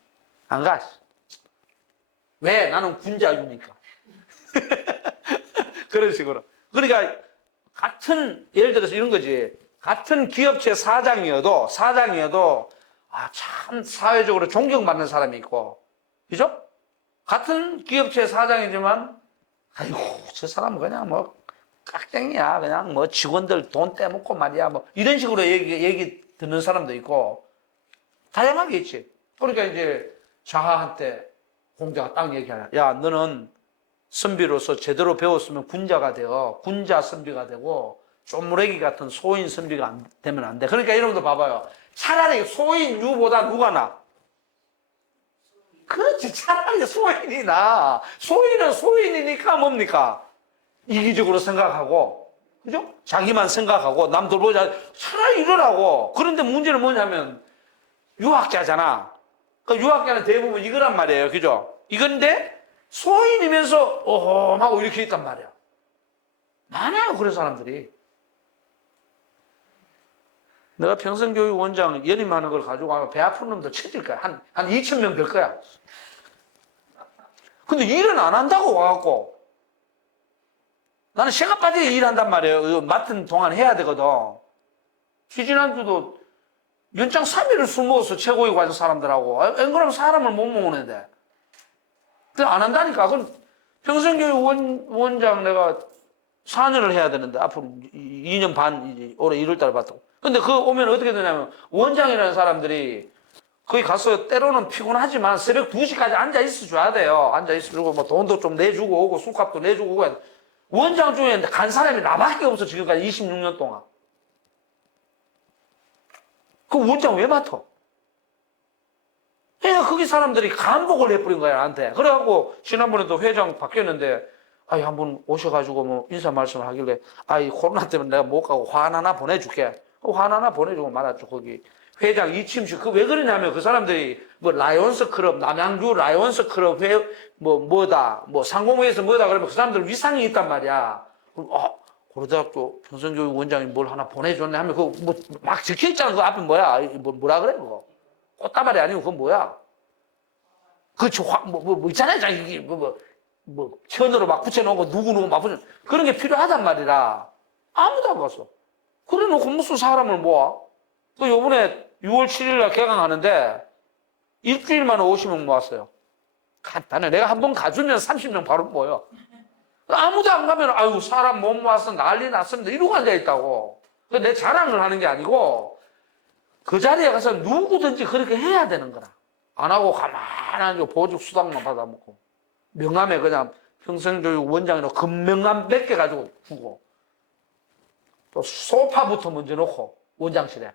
안 가. 왜? 나는 군자유니까. 그런 식으로. 그러니까, 예를 들어서 이런 거지. 같은 기업체 사장이어도, 참 사회적으로 존경받는 사람이 있고, 그죠? 같은 기업체 사장이지만, 아이고, 저 사람은 그냥 뭐, 깍쟁이야. 그냥 뭐 직원들 돈 떼먹고 말이야. 뭐, 이런 식으로 얘기 듣는 사람도 있고, 다양하게 있지. 그러니까 이제 자하한테 공자가 딱 얘기하냐. 야, 너는 선비로서 제대로 배웠으면 군자가 되어. 군자 선비가 되고, 쪼무레기 같은 소인 선비가 되면 안 돼. 그러니까 여러분들 봐봐요. 차라리 소인 유보다 누가 나? 그렇지. 차라리 소인이 나. 소인은 소인이니까 뭡니까? 이기적으로 생각하고, 그죠? 자기만 생각하고, 남 돌보자. 차라리 이러라고. 그런데 문제는 뭐냐면, 유학자잖아. 그 유학자는 대부분 이거란 말이에요. 그죠? 이건데, 소인이면서, 하고 이렇게 있단 말이야. 많아요. 그런 사람들이. 내가 평생교육원장 연임하는 걸 가지고 아마 배 아픈 놈도 쳐질 거야. 한 2,000명 될 거야. 근데 일은 안 한다고 와갖고. 나는 시간 빠지게 일한단 말이에요. 맡은 동안 해야 되거든. 지지난주도 연장 3일을 술 먹었어. 최고위 과정 사람들하고. 안 그러면 사람을 못 먹는데. 근데 안 한다니까. 그럼 평생교육원장 내가 4년을 해야 되는데, 앞으로 2년 반, 이제 올해 1월 달에 봤다고. 근데 그 오면 어떻게 되냐면, 원장이라는 사람들이 거기 가서 때로는 피곤하지만 새벽 2시까지 앉아 있어 줘야 돼요. 앉아 있어 주고, 뭐 돈도 좀 내주고 오고, 술값도 내주고 오고. 원장 중에 간 사람이 나밖에 없어, 지금까지 26년 동안. 그 원장 왜 맡아? 그냥 거기 사람들이 간복을 해버린 거야, 나한테. 그래갖고, 지난번에도 회장 바뀌었는데, 한번 오셔가지고 뭐 인사 말씀을 하길래, 이 코로나 때문에 내가 못 가고 환 하나 보내줄게. 환 하나 보내주고 말았죠, 거기. 회장 이침식, 왜 그러냐면 그 사람들이 뭐 라이온스 클럽, 남양주 라이온스 클럽 뭐다, 상공회에서 뭐다 그러면 그 사람들 위상이 있단 말이야. 고려대학교 평생교육원장이 뭘 하나 보내줬네 하면 그거 막 적혀있잖아. 그 앞에 뭐야? 뭐라 그래, 그거? 꽃다발이 아니고 그건 뭐야? 있잖아요. 이게 천으로 막 붙여놓은 거 누구 막 붙여. 그런 게 필요하단 말이라. 아무도 안 갔어. 그래 놓고 무슨 사람을 모아? 그 요번에 6월 7일날 개강하는데 일주일 만에 50명 모았어요. 간단해. 내가 한번 가주면 30명 바로 모여. 아무도 안 가면 사람 못 모아서 난리 났습니다. 이러고 앉아있다고. 내 자랑을 하는 게 아니고 그 자리에 가서 누구든지 그렇게 해야 되는 거라. 안 하고 가만히 보직 수당만 받아먹고 명함에 그냥 평생교육원장이라고 금명함 몇 개 가지고 주고 또 소파부터 먼저 놓고 원장실에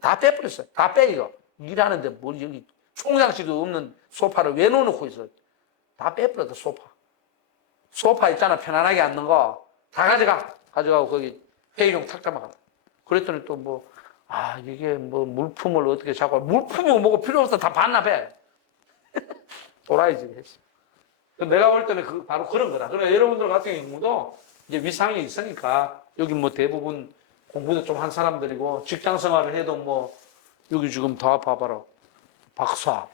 다 빼버렸어요. 다 빼 이거. 일하는데 뭘 여기 총장실도 없는 소파를 왜 놓고 있어요. 다 빼버렸어. 소파 있잖아. 편안하게 앉는 거 다 가져가고 거기 회의용 탁자만 갖다. 그랬더니 또 이게 물품을 어떻게 잡고 물품이 뭐고 필요 없어. 다 반납해. 도라이지 했어. 내가 볼 때는 바로 그런 거다. 그러나 여러분들 같은 경우도 이제 위상이 있으니까 여기 대부분 공부도 좀 한 사람들이고 직장 생활을 해도 여기 지금 다 봐봐라. 박사,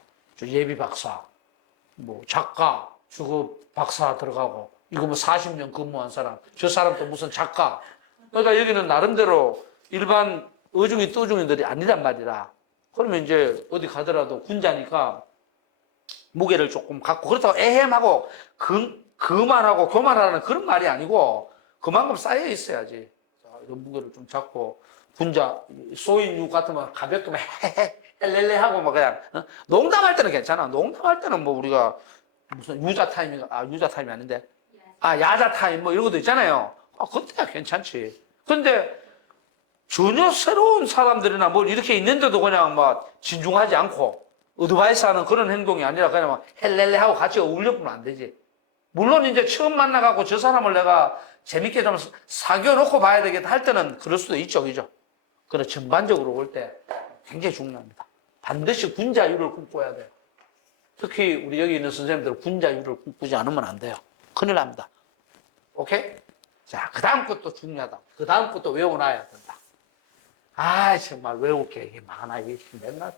예비 박사, 작가, 주급 박사 들어가고 이거 40년 근무한 사람, 저 사람도 무슨 작가. 그러니까 여기는 나름대로 일반 어중이 떠중이들이 아니란 말이라. 그러면 이제 어디 가더라도 군자니까 무게를 조금 갖고 그렇다고 에헴하고 그만하고 교만하라는 그런 말이 아니고 그만큼 쌓여 있어야지. 이런 무게를 좀 잡고 군자 소인유 같으면 가볍게 헬렐레 하고 그냥 농담할 때는 괜찮아. 농담할 때는 우리가 무슨 유자 타임이 아닌데 야자 타임 이런 것도 있잖아요. 그때야 괜찮지. 근데 전혀 새로운 사람들이나 이렇게 있는데도 그냥 진중하지 않고 어드바이스 하는 그런 행동이 아니라 그냥 헬렐레 하고 같이 어울려보면 안 되지. 물론 이제 처음 만나갖고 저 사람을 내가 재밌게 좀 사귀어놓고 봐야 되겠다 할 때는 그럴 수도 있죠. 그죠? 그러나 전반적으로 볼 때 굉장히 중요합니다. 반드시 군자유를 꿈꿔야 돼요. 특히 우리 여기 있는 선생님들은 군자유를 꿈꾸지 않으면 안 돼요. 큰일 납니다. 오케이? 자, 그 다음 것도 중요하다. 그 다음 것도 외워놔야 된다. 아, 정말 외울 게 이게 많아. 이게 맨날.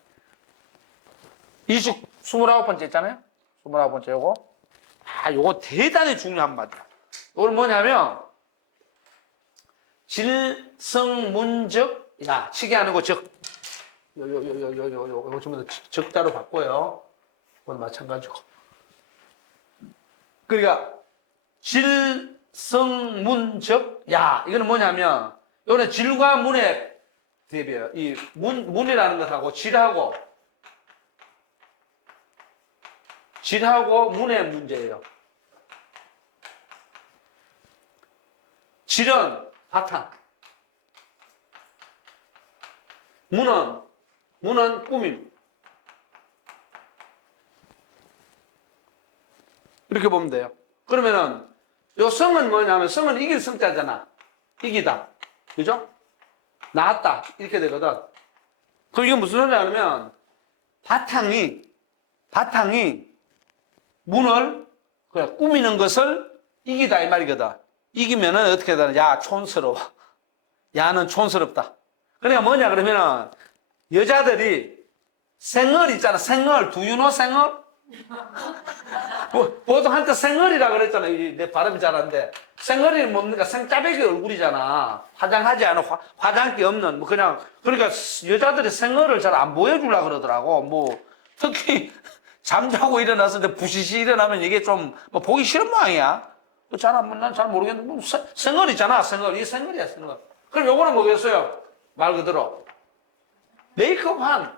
29번째 있잖아요? 29번째 요거. 아, 요거 대단히 중요한 말이야. 이건 뭐냐면, 질성문적, 야, 치기 하는 거 적. 요거 전부 다 적자로 바꿔요. 이건 마찬가지고. 그러니까, 질성문적, 야, 이거는 뭐냐면, 요거는 질과 문의 대비해요. 이 문이라는 것하고 질하고 문의 문제예요. 질은 바탕. 문은 꾸밈. 이렇게 보면 돼요. 그러면은, 요 성은 뭐냐면, 성은 이길 성자잖아. 이기다. 그죠? 나았다. 이렇게 되거든. 그럼 이게 무슨 소리냐면, 바탕이 문을 그냥 꾸미는 것을 이기다 이 말이거든. 이기면은 어떻게 되나? 야, 촌스러워. 야는 촌스럽다. 그러니까 뭐냐 그러면은 여자들이 생얼 있잖아. 생얼. Do you know 생얼? 보통 한때 생얼이라 그랬잖아. 내 발음이 잘한데. 생얼이 뭡니까? 생짜배기 얼굴이잖아. 화장하지 않은 화장기 없는 뭐 그냥 그러니까 여자들이 생얼을 잘 안 보여주려고 그러더라고. 뭐 특히 잠자고 일어났을 때 부시시 일어나면 이게 좀 뭐 보기 싫은 모양이야. 난 잘 모르겠는데 뭐 생얼이잖아. 생얼. 이게 생얼이야. 생얼. 그럼 요거는 뭐겠어요? 말 그대로 메이크업한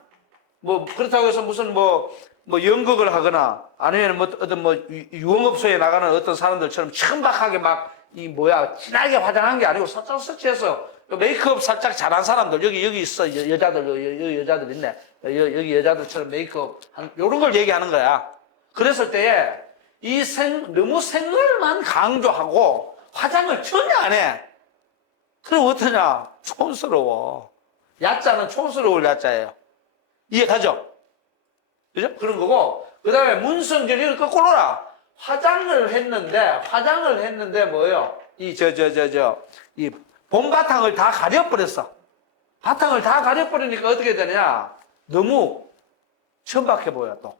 뭐 그렇다고 해서 무슨 뭐 연극을 하거나 아니면 뭐 어떤 뭐 유흥업소에 나가는 어떤 사람들처럼 천박하게 막 이 뭐야 진하게 화장한 게 아니고 살짝 서치해서 메이크업 살짝 잘한 사람들 여기 있어 여자들 여기 여자들 있네 여기 여자들처럼 메이크업 한 요런 걸 얘기하는 거야. 그랬을 때에 너무 생얼만 강조하고 화장을 전혀 안 해. 그럼 어떠냐? 촌스러워. 야자는 촌스러울 야자예요. 이해가죠? 그죠? 그런 거고, 그 다음에 문성전이를 거꾸로 라 화장을 했는데 뭐예요? 이 봄바탕을 다 가려버렸어. 바탕을 다 가려버리니까 어떻게 되냐? 너무 천박해 보여, 또.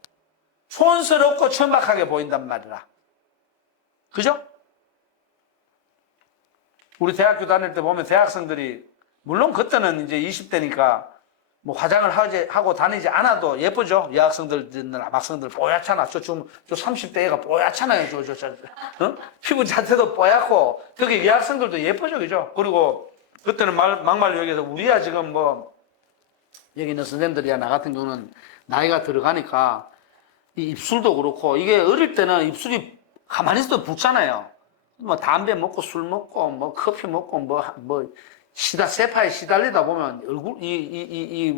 촌스럽고 천박하게 보인단 말이라. 그죠? 우리 대학교 다닐 때 보면 대학생들이, 물론 그때는 이제 20대니까 뭐 화장을 하고 다니지 않아도 예쁘죠? 여학생들, 남학생들 뽀얗잖아. 저 30대 애가 뽀얗잖아요. 어? 피부 자체도 뽀얗고, 특히 여학생들도 예쁘죠? 그죠? 그리고 그때는 막말로 얘기해서 우리야 지금 뭐, 여기 있는 선생님들이야, 나 같은 경우는 나이가 들어가니까 이 입술도 그렇고, 이게 어릴 때는 입술이 가만히 있어도 붓잖아요. 뭐 담배 먹고 술 먹고 뭐 커피 먹고 뭐 세파에 시달리다 보면 얼굴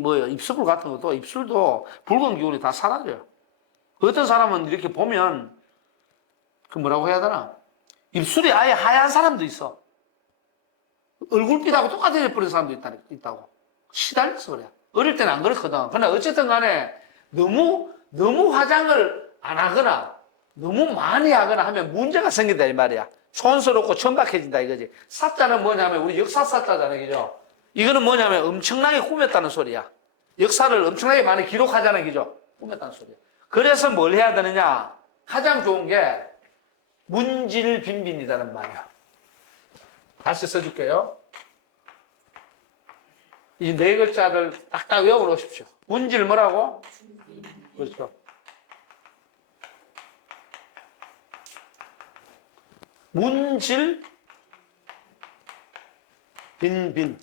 뭐야 입술 같은 것도 입술도 붉은 기운이 다 사라져요. 어떤 사람은 이렇게 보면 그 뭐라고 해야 되나 입술이 아예 하얀 사람도 있어. 얼굴빛하고 똑같이 버린 사람도 있다고. 시달려서 그래. 어릴 때는 안 그렇거든. 그러나 어쨌든 간에 너무 화장을 안 하거나 너무 많이 하거나 하면 문제가 생긴다 이 말이야. 촌스럽고 천박해진다 이거지. 사자는 뭐냐면 우리 역사 사자잖아요. 그죠? 이거는 뭐냐면 엄청나게 꾸몄다는 소리야. 역사를 엄청나게 많이 기록하자는 거죠. 꾸몄다는 소리야. 그래서 뭘 해야 되느냐? 가장 좋은 게 문질빈빈이라는 말이야. 다시 써줄게요. 이 네 글자를 딱딱 외워놓으십시오. 문질 뭐라고? 그렇죠. 문질 빈빈.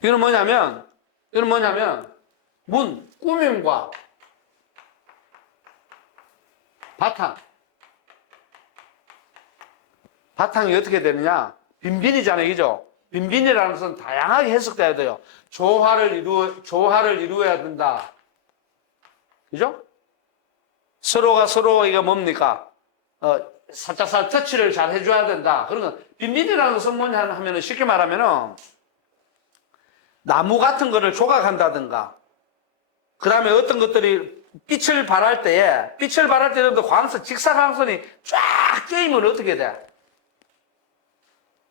이거는 뭐냐면 문 꾸밈과 바탕이 어떻게 되느냐? 빈빈이잖아요, 그죠? 빈빈이라는 것은 다양하게 해석돼야 돼요. 조화를 이루어야 된다. 그죠? 서로가 이게 뭡니까? 살짝 터치를 잘 해줘야 된다. 그러면 빈빈이라는 것은 뭐냐 하면은 쉽게 말하면은 나무 같은 거를 조각한다든가, 그 다음에 어떤 것들이 빛을 발할 때에, 광선, 직사광선이 쫙 쬐이면 어떻게 돼?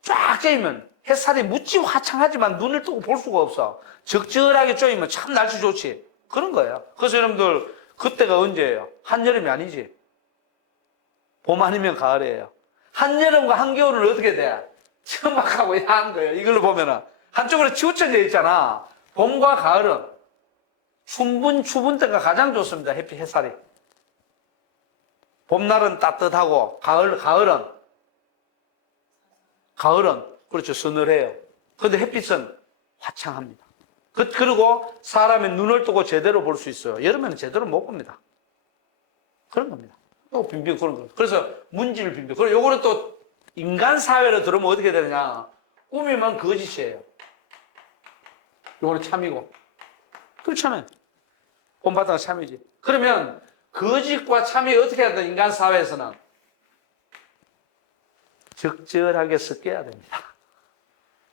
쫙 쬐이면 햇살이 묻지 화창하지만 눈을 뜨고 볼 수가 없어. 적절하게 쬐이면 참 날씨 좋지. 그런 거예요. 그래서 여러분들, 그때가 언제예요? 한여름이 아니지. 봄 아니면 가을이에요. 한여름과 한겨울은 어떻게 돼? 첨박하고 야한 거예요. 이걸로 보면은. 한쪽으로 치우쳐져 있잖아. 봄과 가을은 추분 때가 가장 좋습니다. 햇빛, 햇살이. 봄날은 따뜻하고, 가을은, 그렇죠. 서늘해요. 근데 햇빛은 화창합니다. 그리고 사람의 눈을 뜨고 제대로 볼 수 있어요. 여름에는 제대로 못 봅니다. 그런 겁니다. 빈빈 그런 거. 그래서 문질 빈빈. 그리고 요거는 또 인간 사회로 들어오면 어떻게 되느냐. 꾸미면 거짓이에요. 요거는 참이고. 그렇잖아요. 봄바다가 참이지. 그러면 거짓과 참이 어떻게 해야 돼? 인간 사회에서는 적절하게 섞여야 됩니다.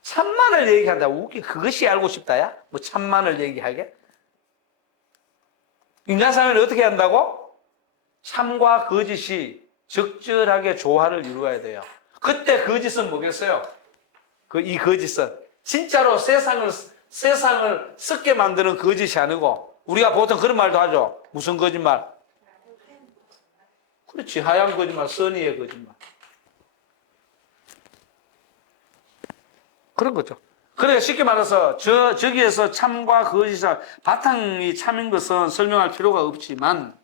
참만을 얘기한다. 웃기 그것이 알고 싶다야? 뭐 참만을 얘기하게? 인간 사회는 어떻게 한다고? 참과 거짓이 적절하게 조화를 이루어야 돼요. 그때 거짓은 뭐겠어요? 이 거짓은 진짜로 세상을 썩게 만드는 거짓이 아니고, 우리가 보통 그런 말도 하죠. 무슨 거짓말? 그렇지. 하얀 거짓말, 선의의 거짓말. 그런 거죠. 그러니까 쉽게 말해서 저기에서 참과 거짓이 바탕이 참인 것은 설명할 필요가 없지만,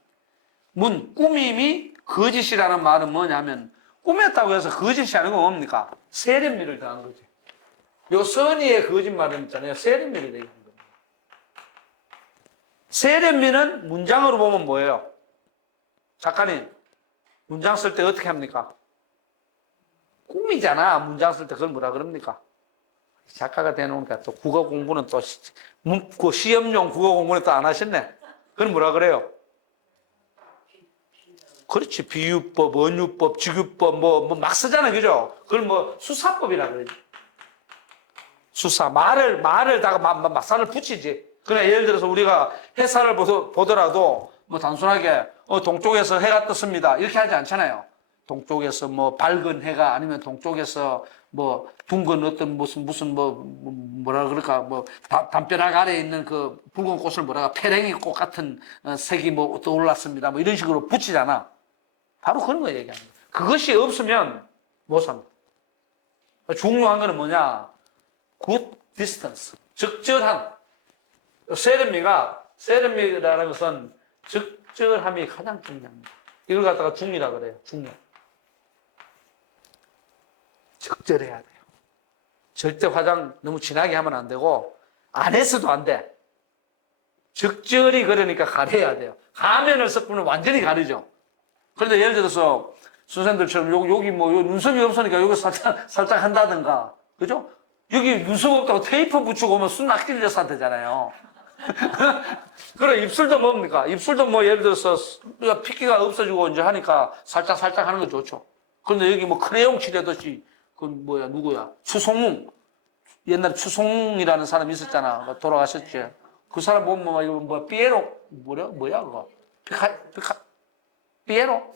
꾸밈이 거짓이라는 말은 뭐냐면, 꾸몄다고 해서 거짓이 아니고 뭡니까? 세련미를 더한 거지. 요 선의의 거짓말은 있잖아요. 세련미를 얘기하는 겁니다. 세련미는 문장으로 보면 뭐예요? 작가님, 문장 쓸 때 어떻게 합니까? 꾸미잖아. 문장 쓸 때 그걸 뭐라 그럽니까? 작가가 되놓으니까 또 국어 공부는 또 시험용 국어 공부는 또 안 하셨네. 그건 뭐라 그래요? 그렇지. 비유법, 언유법, 직유법 뭐 막 쓰잖아요. 그죠? 그걸 뭐 수사법이라 그러지. 수사. 말을다가 막살을 붙이지. 그래, 예를 들어서 우리가 해살을 보더라도 뭐 단순하게 동쪽에서 해가 떴습니다. 이렇게 하지 않잖아요. 동쪽에서 뭐 밝은 해가, 아니면 동쪽에서 뭐 둥근 어떤 무슨 뭐라 그럴까, 뭐 담벼락 아래에 있는 그 붉은 꽃을 뭐라가 페랭이 꽃 같은 색이 뭐 떠올랐습니다. 뭐 이런 식으로 붙이잖아. 바로 그런 거 얘기하는 거예요. 그것이 없으면 못 삽니다. 중요한 거는 뭐냐? good distance. 적절한. 세련미라는 것은 적절함이 가장 중요합니다. 이걸 갖다가 중이라 그래요. 중요. 적절해야 돼요. 절대 화장 너무 진하게 하면 안 되고, 안 했어도 안 돼. 적절히 그러니까 가려야 돼요. 가면을 섞으면 완전히 가리죠. 그런데 예를 들어서 선생님들처럼 여기 뭐 눈썹이 없으니까 여기 살짝 한다든가, 그죠? 여기 눈썹 없다고 테이프 붙이고 오면 순 낙질려서 되잖아요. 그래, 입술도 뭡니까? 입술도 뭐 예를 들어서 핏기가 없어지고 이제 하니까 살짝 하는 거 좋죠. 그런데 여기 뭐 크레용 칠하듯이, 누구야? 추송웅. 옛날에 추송웅이라는 사람이 있었잖아. 돌아가셨지. 그 사람 보면 이거 삐에로, 뭐야, 그거? 삐에로?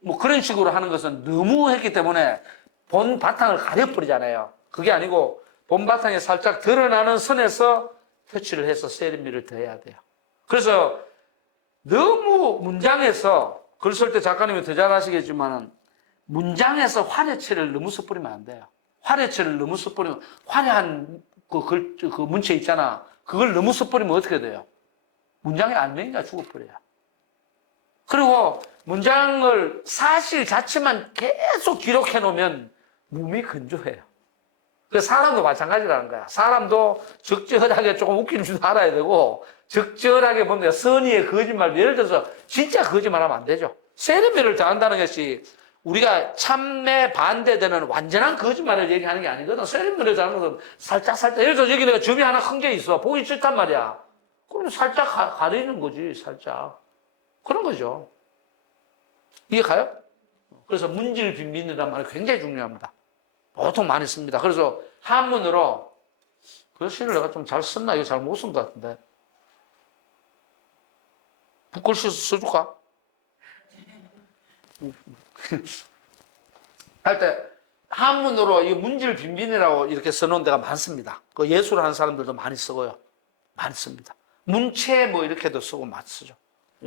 뭐 그런 식으로 하는 것은 너무 했기 때문에 본 바탕을 가려버리잖아요. 그게 아니고 본 바탕에 살짝 드러나는 선에서 터치를 해서 세련미를 더해야 돼요. 그래서 너무 문장에서, 글 쓸 때 작가님이 더 잘 아시겠지만은, 문장에서 화려체를 너무 써버리면 안 돼요. 화려체를 너무 써버리면, 화려한 그 문체 있잖아. 그걸 너무 써버리면 어떻게 돼요? 문장의 알맹이가 죽어버려요. 그리고 문장을 사실 자체만 계속 기록해 놓으면 몸이 건조해요. 그래서 사람도 마찬가지라는 거야. 사람도 적절하게 조금 웃기는 줄 알아야 되고, 적절하게 뭡니까? 선의의 거짓말. 예를 들어서 진짜 거짓말하면 안 되죠. 세련미를 더한다는 것이 우리가 참에 반대되는 완전한 거짓말을 얘기하는 게 아니거든. 세련미를 더하는 것은 살짝. 예를 들어서 여기 내가 점이 하나 큰 게 있어. 보기 싫단 말이야. 그럼 살짝 가리는 거지, 살짝. 그런 거죠. 이해 가요? 그래서 문질 빈빈이라는 말이 굉장히 중요합니다. 보통 많이 씁니다. 그래서 한문으로 글씨를 내가 좀 잘 썼나? 이거 잘 못 쓴 것 같은데. 붓글씨 써줄까? 할 때 한문으로 이 문질빈빈이라고 이렇게 써놓은 데가 많습니다. 그 예술하는 사람들도 많이 쓰고요. 많이 씁니다. 문체 뭐 이렇게도 쓰고 많이 쓰죠.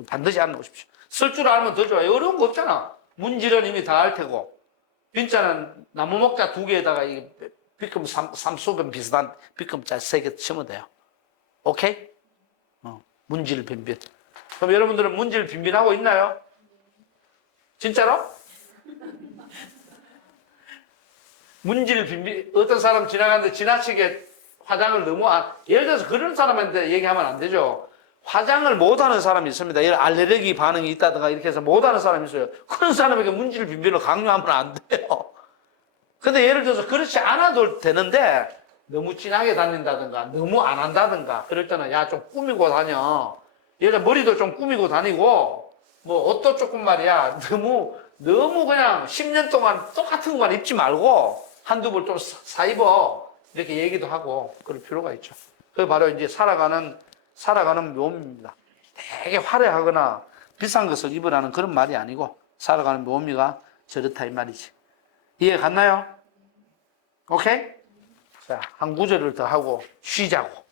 반드시 알아보십시오. 쓸 줄 알면 더 좋아요. 어려운 거 없잖아. 문질은 이미 다 알 테고. 빈자는 나무 목자 2개에다가 이 비금 삼수금 비슷한 비금자 3개 치면 돼요. 오케이? 문질 빈빈. 그럼 여러분들은 문질 빈빈하고 있나요? 진짜로? 문질 빈빈. 어떤 사람 지나가는데 지나치게 화장을 너무 예를 들어서 그런 사람한테 얘기하면 안 되죠. 화장을 못하는 사람이 있습니다. 예를 알레르기 반응이 있다든가 이렇게 해서 못하는 사람이 있어요. 그런 사람에게 문질 빈빈을 강요하면 안 돼요. 근데 예를 들어서 그렇지 않아도 되는데 너무 진하게 다닌다든가 너무 안 한다든가 그럴 때는 야 좀 꾸미고 다녀. 얘가 머리도 좀 꾸미고 다니고 뭐 옷도 조금 말이야 너무 그냥 10년 동안 똑같은 것만 입지 말고 한두 벌 좀 사 입어. 이렇게 얘기도 하고 그럴 필요가 있죠. 그게 바로 이제 살아가는 묘미입니다. 되게 화려하거나 비싼 것을 입으라는 그런 말이 아니고 살아가는 묘미가 저렇다 이 말이지. 이해 갔나요? 오케이? 자, 한 구절을 더 하고 쉬자고.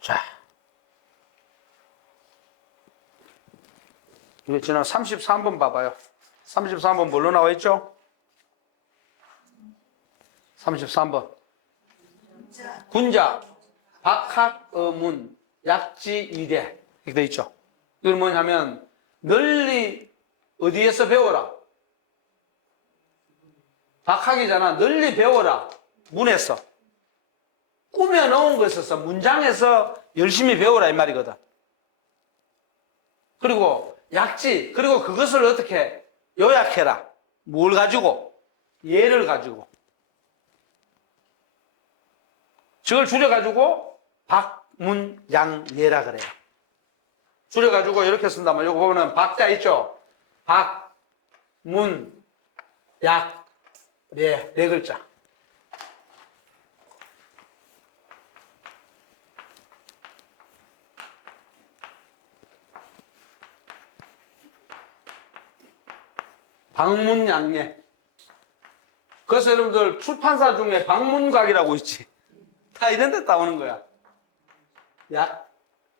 자. 이거 지난 33번 봐봐요. 33번 뭘로 나와 있죠? 33번. 군자, 박학, 어문, 약지, 이대. 이렇게 돼 있죠. 이건 뭐냐면, 널리 어디에서 배워라? 박학이잖아. 널리 배워라. 문에서. 꾸며놓은 것에서, 문장에서 열심히 배워라. 이 말이거든. 그리고 약지. 그리고 그것을 어떻게 요약해라. 뭘 가지고? 예를 가지고. 저걸 줄여가지고 박문양예라 그래요. 줄여가지고 이렇게 쓴다면 이거 보면은 박자 있죠? 박, 문, 약, 네 글자. 박문양예. 그래서 여러분들 출판사 중에 박문각이라고 있지. 다 이런 데 따오는 거야. 약,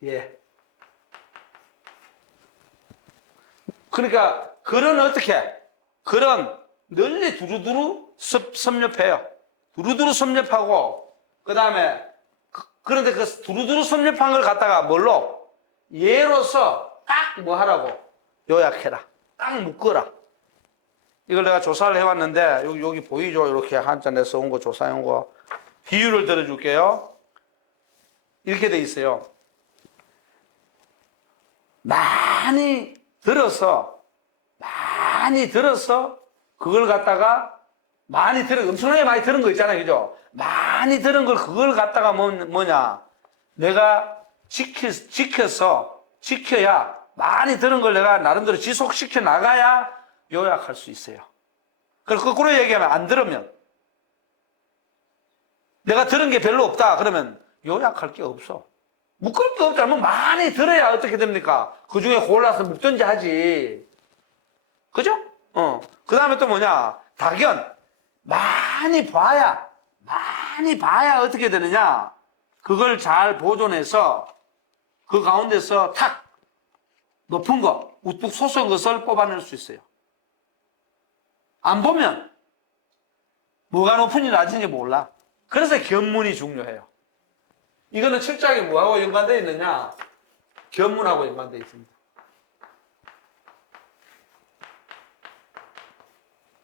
예. 그러니까 글은 어떻게? 글은 널리 두루두루 섭렵해요. 두루두루 섭렵하고 그 다음에 그런데 그 두루두루 섭렵한 걸 갖다가 뭘로? 예로서 딱 뭐 하라고? 요약해라. 딱 묶어라. 이걸 내가 조사를 해왔는데 여기 보이죠? 이렇게 한자 내서 온 거 조사해온 거. 비유를 들어줄게요. 이렇게 돼 있어요. 많이 들어서 그걸 갖다가 엄청나게 많이 들은 거 있잖아요. 그죠? 많이 들은 걸 그걸 갖다가 뭐냐? 내가 지켜야 많이 들은 걸 내가 나름대로 지속시켜 나가야 요약할 수 있어요. 그걸 거꾸로 얘기하면 안 들으면 내가 들은 게 별로 없다. 그러면 요약할 게 없어. 묶을 게 없잖아. 많이 들어야 어떻게 됩니까? 그 중에 골라서 묶든지 하지. 그죠? 그 다음에 또 뭐냐? dak연. 많이 봐야 어떻게 되느냐? 그걸 잘 보존해서 그 가운데서 탁 높은 거, 우뚝 솟은 것을 뽑아낼 수 있어요. 안 보면 뭐가 높은지 낮은지 몰라. 그래서 견문이 중요해요. 이거는 철저하게 뭐하고 연관되어 있느냐? 견문하고 연관되어 있습니다.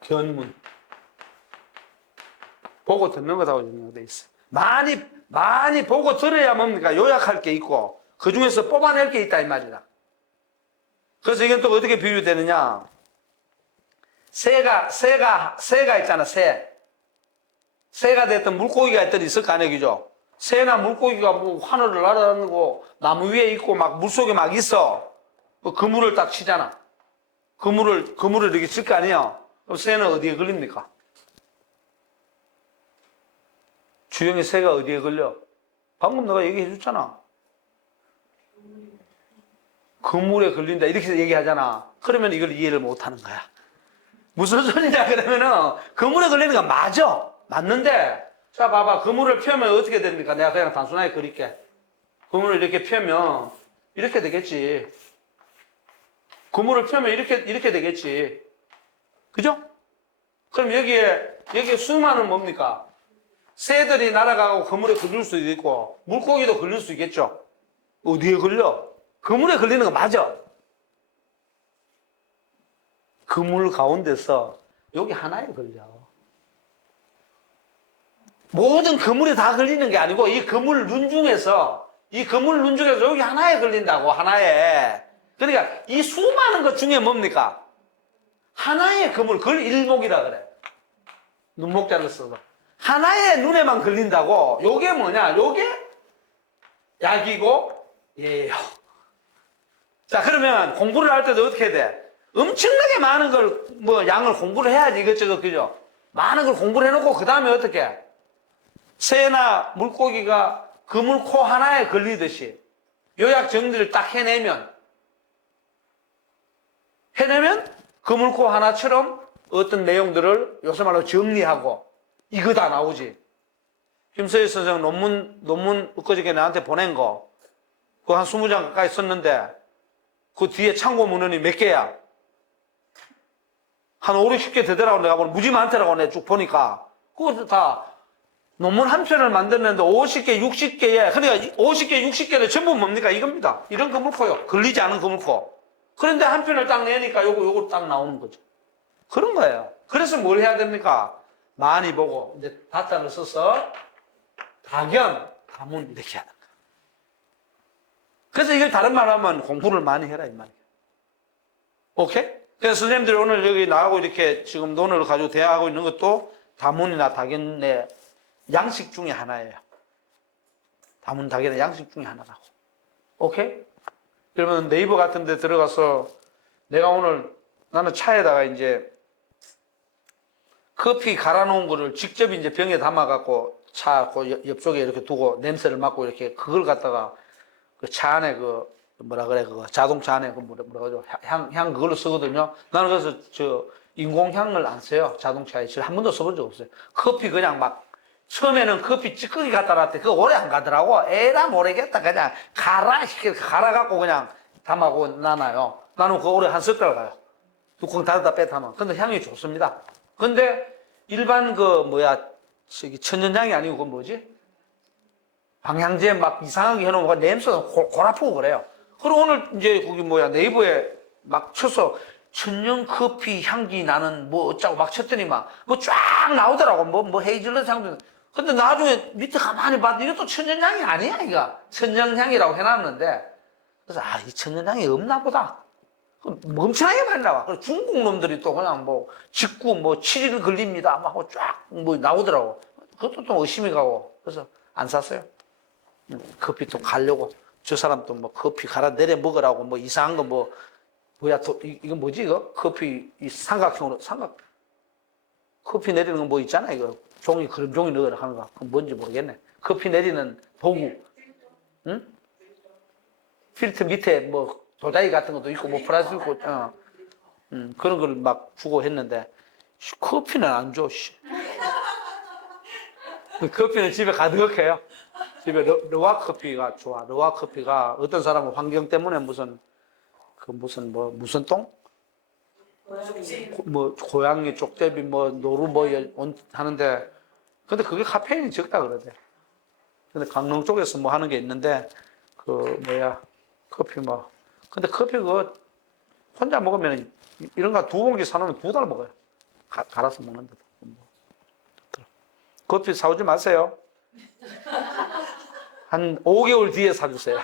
견문. 보고 듣는 것하고 연관되어 있어요. 많이 보고 들어야 뭡니까? 요약할 게 있고, 그 중에서 뽑아낼 게 있다, 이 말이다. 그래서 이건 또 어떻게 비유되느냐? 새가 있잖아, 새. 새가 됐든 물고기가 됐든 있을 거 아니에요, 그죠? 새나 물고기가 뭐 하늘을 날아다니고 나무 위에 있고 막 물속에 막 있어. 그물을 딱 치잖아. 그물을 이렇게 칠 거 아니에요? 그럼 새는 어디에 걸립니까? 주영이 새가 어디에 걸려? 방금 내가 얘기해 줬잖아. 그물에 걸린다. 이렇게 얘기하잖아. 그러면 이걸 이해를 못 하는 거야. 무슨 소리냐, 그러면은, 그물에 걸리는 거 맞아. 맞는데, 자, 봐봐. 그물을 펴면 어떻게 됩니까? 내가 그냥 단순하게 그릴게. 그물을 이렇게 펴면, 이렇게 되겠지. 그물을 펴면 이렇게 되겠지. 그죠? 그럼 여기에 수많은 뭡니까? 새들이 날아가고 그물에 걸릴 수도 있고, 물고기도 걸릴 수 있겠죠? 어디에 걸려? 그물에 걸리는 거 맞아. 그물 가운데서 여기 하나에 걸려. 모든 그물에 다 걸리는 게 아니고 이 그물 눈 중에서 여기 하나에 걸린다고. 하나에. 그러니까 이 수많은 것 중에 뭡니까? 하나의 그물, 그걸 일목이라 그래. 눈목자를 써서 하나의 눈에만 걸린다고. 요게 뭐냐? 요게 약이고 예요. 자, 그러면 공부를 할 때도 어떻게 해야 돼? 엄청나게 많은 걸, 양을 공부를 해야지, 이것저것, 그죠? 많은 걸 공부를 해놓고, 그 다음에 어떻게? 새나 물고기가 그물코 하나에 걸리듯이 요약 정리를 딱 해내면 그물코 하나처럼 어떤 내용들을 요새 말로 정리하고, 이거 다 나오지. 김서희 선생 논문 엊그저께 나한테 보낸 거, 그거 한 20장 가까이 썼는데, 그 뒤에 참고 문헌이 몇 개야? 한 5, 60개 되더라고. 내가 보니 무지 많더라고. 내가 쭉 보니까. 그것도 다 논문 한 편을 만들었는데 50개, 60개에, 그러니까 50개, 60개는 전부 뭡니까? 이겁니다. 이런 그물코요. 걸리지 않은 그물코. 그런데 한 편을 딱 내니까 요거 딱 나오는 거죠. 그런 거예요. 그래서 뭘 해야 됩니까? 많이 보고, 이제 다자를 써서 다견, 다문 이렇게 해야 됩니다. 그래서 이걸 다른 말로 하면 공부를 많이 해라, 이 말이에요. 오케이? 그래서 선생님들이 오늘 여기 나하고 이렇게 지금 논어를 가지고 대화하고 있는 것도 다문이나 다견의 양식 중에 하나예요. 다문, 다견의 양식 중에 하나라고. 오케이? 그러면 네이버 같은 데 들어가서 내가 오늘 나는 차에다가 이제 커피 갈아 놓은 거를 직접 이제 병에 담아갖고 차 그 옆쪽에 이렇게 두고 냄새를 맡고 이렇게 그걸 갖다가 그 차 안에 그거 자동차 안에 뭐라 그러죠? 향 그걸로 쓰거든요. 나는 그래서 인공향을 안 써요. 자동차에. 한 번도 써본 적 없어요. 커피 그냥 막 처음에는 커피 찌꺼기 갖다 놨대. 그거 오래 안 가더라고. 에라 모르겠다. 그냥 갈아갖고 그냥 담아고 나눠요. 나는 그거 오래 한 석 달 가요. 뚜껑 닫았다 뺐다면. 근데 향이 좋습니다. 근데 일반 천연향이 아니고 그건 뭐지? 방향제 막 이상하게 해놓으면 냄새가 골 아프고 그래요. 그리고 오늘 이제 거기 네이버에 막 쳐서 천연 커피 향기 나는 어쩌고 막 쳤더니 쫙 나오더라고. 헤이즐넛 향도. 근데 나중에 밑에 가만히 봐도 이것도 천연향이 아니야, 이거. 천연향이라고 해놨는데. 그래서, 이 천연향이 없나 보다. 멈춰나게 많이 나와. 그래서 중국 놈들이 또 그냥 직구 7일 걸립니다. 하고 쫙 나오더라고. 그것도 또 의심이 가고. 그래서 안 샀어요. 커피 또 가려고. 저 사람 또 커피 갈아 내려 먹으라고 이상한 거 이거 뭐지, 이거? 커피, 삼각형으로, 커피 내리는 거 있잖아, 이거. 그런 종이 넣으라 하는 거. 그건 뭔지 모르겠네. 커피 내리는 도구. 응? 필터 밑에 도자기 같은 것도 있고, 플라스틱 있고, 그런 걸 막 주고 했는데, 커피는 안 줘, 씨. 커피는 집에 가득해요. 집에 르와 커피가 좋아. 르와 커피가 어떤 사람은 환경 때문에 무슨 똥? 고양이 쪽제비 노루 하는데, 근데 그게 카페인이 적다 그러대. 근데 강릉 쪽에서 하는 게 있는데, 커피 근데 커피 그거 혼자 먹으면 이런 거 2봉지 사놓으면 2달 먹어요. 갈아서 먹는데. 커피 사오지 마세요. 한 5개월 뒤에 사주세요.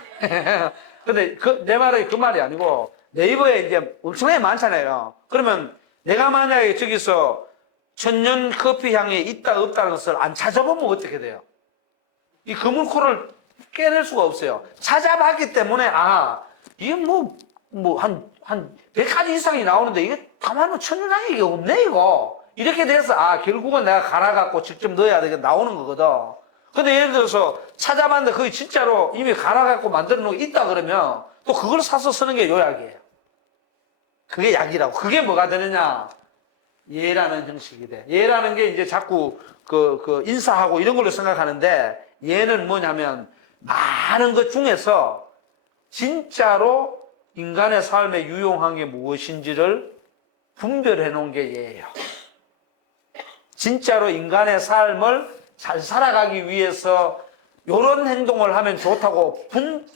근데 내 말이 그 말이 아니고 네이버에 이제 엄청나게 많잖아요. 그러면 내가 만약에 저기서 천연 커피 향이 있다 없다는 것을 안 찾아보면 어떻게 돼요? 이 그물코를 깨낼 수가 없어요. 찾아봤기 때문에 이게 뭐 한 100가지 이상이 나오는데 이게 가만히 천연하게 이게 없네, 이거. 이렇게 돼서, 결국은 내가 갈아갖고 직접 넣어야 되게 나오는 거거든. 근데 예를 들어서 찾아봤는데 그게 진짜로 이미 갈아갖고 만들어 놓은 게 있다 그러면 또 그걸 사서 쓰는 게 요약이에요. 그게 약이라고. 그게 뭐가 되느냐? 예라는 형식이 돼. 예라는 게 이제 자꾸 인사하고 이런 걸로 생각하는데 예는 뭐냐면 많은 것 중에서 진짜로 인간의 삶에 유용한 게 무엇인지를 분별해 놓은 게 예예요. 진짜로 인간의 삶을 잘 살아가기 위해서 이런 행동을 하면 좋다고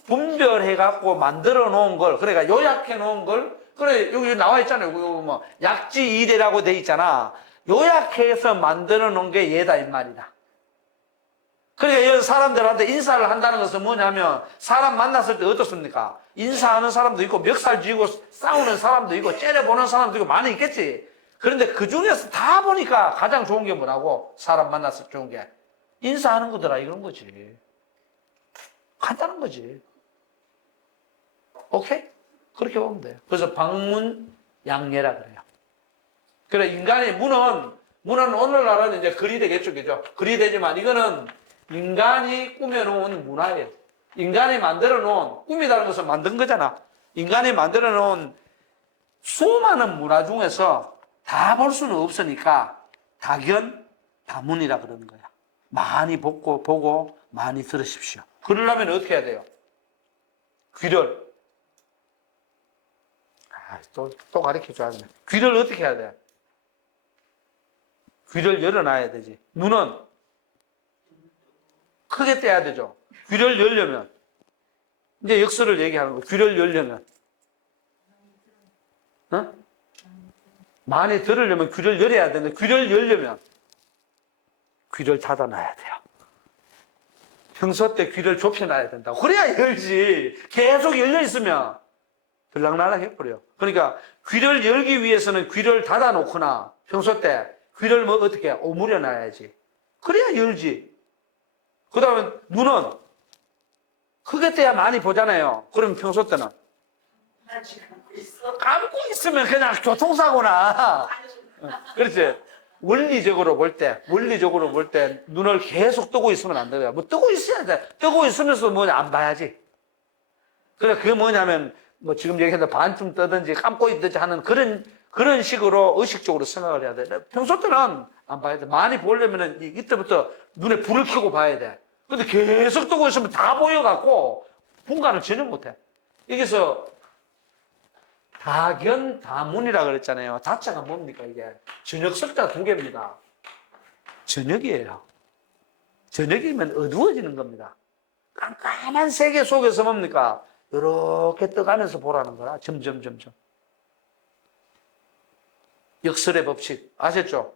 분별해 갖고 만들어 놓은 걸, 그러니까 요약해 놓은 걸, 그래 여기 나와 있잖아요. 뭐 약지 이래라고 돼 있잖아. 요약해서 만들어 놓은 게 예다 이 말이다. 그러니까 사람들한테 인사를 한다는 것은 뭐냐면 사람 만났을 때 어떻습니까? 인사하는 사람도 있고 멱살 쥐고 싸우는 사람도 있고 째려보는 사람도 있고 많이 있겠지. 그런데 그 중에서 다 보니까 가장 좋은 게 뭐라고? 사람 만났을 때 좋은 게 인사하는 거더라 이런 거지. 간단한 거지. 오케이? 그렇게 보면 돼요. 그래서 방문 양례라 그래요. 그래 인간의 문은 오늘날은 이제 글이 되겠죠, 그죠? 글이 되지만 이거는 인간이 꾸며놓은 문화예요. 인간이 만들어놓은, 꿈이라는 것은 만든 거잖아. 인간이 만들어놓은 수많은 문화 중에서 다 볼 수는 없으니까 다견, 다문이라 그러는 거야. 많이 보고 많이 들으십시오. 그러려면 어떻게 해야 돼요? 귀를. 또 가르쳐줘야겠네. 귀를 어떻게 해야 돼? 귀를 열어놔야 되지. 눈은 크게 떼야 되죠. 귀를 열려면 이제 역설을 얘기하는 거. 귀를 열려면 많이 들으려면 귀를 열어야 되는데 귀를 열려면 귀를 닫아놔야 돼요. 평소 때 귀를 좁혀놔야 된다고. 그래야 열지. 계속 열려있으면 들락날락 해버려. 그러니까 귀를 열기 위해서는 귀를 닫아놓거나 평소 때 귀를 뭐 어떻게 해? 오므려 놔야지. 그래야 열지. 그 다음에 눈은 크게 떼야 많이 보잖아요. 그러면 평소 때는 감고 있으면 그냥 교통사고나. 그렇지. 원리적으로 볼 때 눈을 계속 뜨고 있으면 안 돼요. 뭐 뜨고 있어야 돼. 뜨고 있으면서 뭐냐 안 봐야지. 그래 그게 뭐냐면 뭐 지금 얘기했는데 반쯤 뜨든지 감고 있든지 하는 그런 식으로 의식적으로 생각을 해야 돼. 평소 때는 안 봐야 돼. 많이 보려면은 이때부터 눈에 불을 켜고 봐야 돼. 근데 계속 뜨고 있으면 다 보여갖고 분간을 전혀 못해. 여기서 다견, 다문이라 그랬잖아요. 다자가 뭡니까 이게? 저녁 석자 두 개입니다. 저녁이에요. 저녁이면 어두워지는 겁니다. 깜깜한 세계 속에서 뭡니까? 이렇게 떠가면서 보라는 거라. 점점. 역설의 법칙 아셨죠?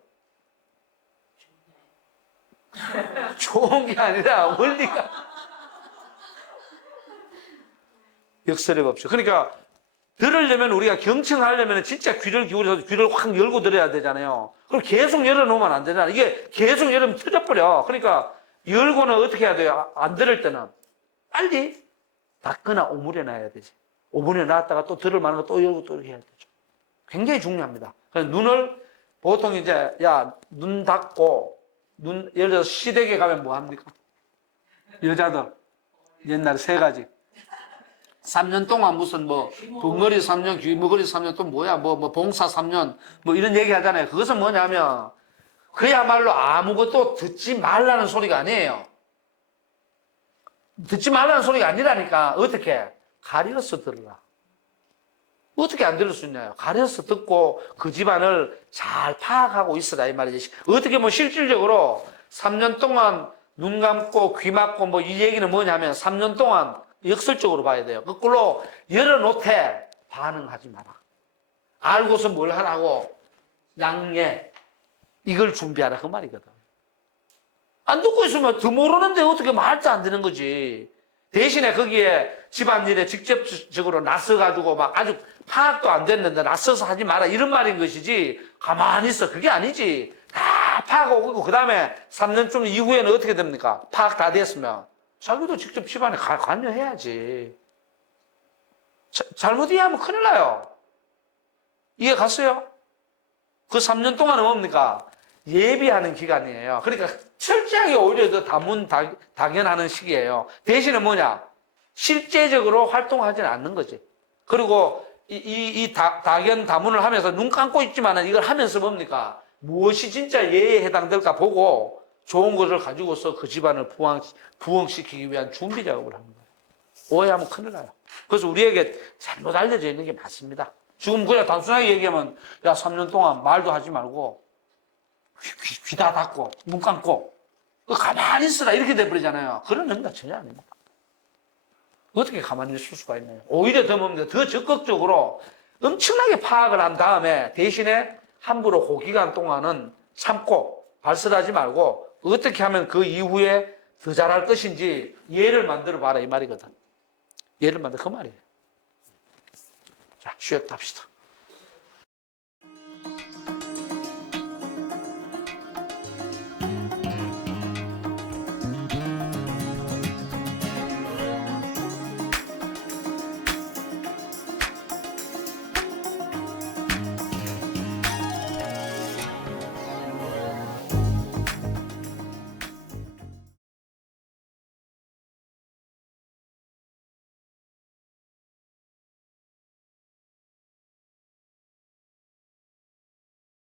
좋은 게 아니라 원리가 역설의 법칙. 그러니까 들으려면 우리가 경청하려면 진짜 귀를 기울여서 귀를 확 열고 들어야 되잖아요. 그럼 계속 열어놓으면 안 되잖아. 이게 계속 열으면 터져버려. 그러니까 열고는 어떻게 해야 돼요? 안 들을 때는 빨리 닫거나 오므려 놔야 되지. 오므려 놨다가 또 들을 만한 거 또 열고 또 이렇게 해야 되죠. 굉장히 중요합니다. 그래서 눈을 보통 이제 눈 닫고 예를 들어서 시댁에 가면 뭐 합니까? 여자들 옛날에 3가지 3년 동안 무슨 붕어리 3년, 귀머거리 3년 또 뭐야 봉사 3년 이런 얘기 하잖아요. 그것은 뭐냐면 그야말로 아무것도 듣지 말라는 소리가 아니에요. 듣지 말라는 소리가 아니라니까. 어떻게? 가려서 들으라. 어떻게 안 들을 수 있나요? 가려서 듣고 그 집안을 잘 파악하고 있으라 이 말이지. 어떻게 실질적으로 3년 동안 눈 감고 귀 막고 이 얘기는 뭐냐면 3년 동안 역설적으로 봐야 돼요. 거꾸로 열어놓되 반응하지 마라. 알고서 뭘 하라고? 양례. 이걸 준비하라 그 말이거든. 안 듣고 있으면 더 모르는데 어떻게 말도 안 되는 거지. 대신에 거기에 집안일에 직접적으로 나서가지고 아주 파악도 안 됐는데 나서서 하지 마라 이런 말인 것이지. 가만히 있어. 그게 아니지. 다 파악하고 그 다음에 3년쯤 이후에는 어떻게 됩니까? 파악 다 됐으면 자기도 직접 집안에 관여해야지. 잘못 이해하면 큰일 나요. 이해 갔어요? 그 3년 동안은 뭡니까? 예비하는 기간이에요. 그러니까 철저하게 오히려 더 당연하는 시기예요. 대신에 뭐냐? 실제적으로 활동하지는 않는 거지. 그리고 이 다견 다문을 하면서 눈 감고 있지만은 이걸 하면서 뭡니까? 무엇이 진짜 예에 해당될까 보고 좋은 것을 가지고서 그 집안을 부흥시키기 위한 준비 작업을 하는 거예요. 오해하면 큰일 나요. 그래서 우리에게 잘못 알려져 있는 게 맞습니다. 지금 그냥 단순하게 얘기하면, 야, 3년 동안 말도 하지 말고, 귀 다 닫고, 눈 감고, 가만히 있으라, 이렇게 돼버리잖아요. 그런 의미가 전혀 아닙니다. 어떻게 가만히 있을 수가 있나요? 오히려 더 뭡니까? 더 적극적으로 엄청나게 파악을 한 다음에 대신에 함부로 그 기간 동안은 참고 발설하지 말고 어떻게 하면 그 이후에 더 잘할 것인지 예를 만들어 봐라 이 말이거든. 예를 만들어 그 말이에요. 자, 쉬었다 합시다.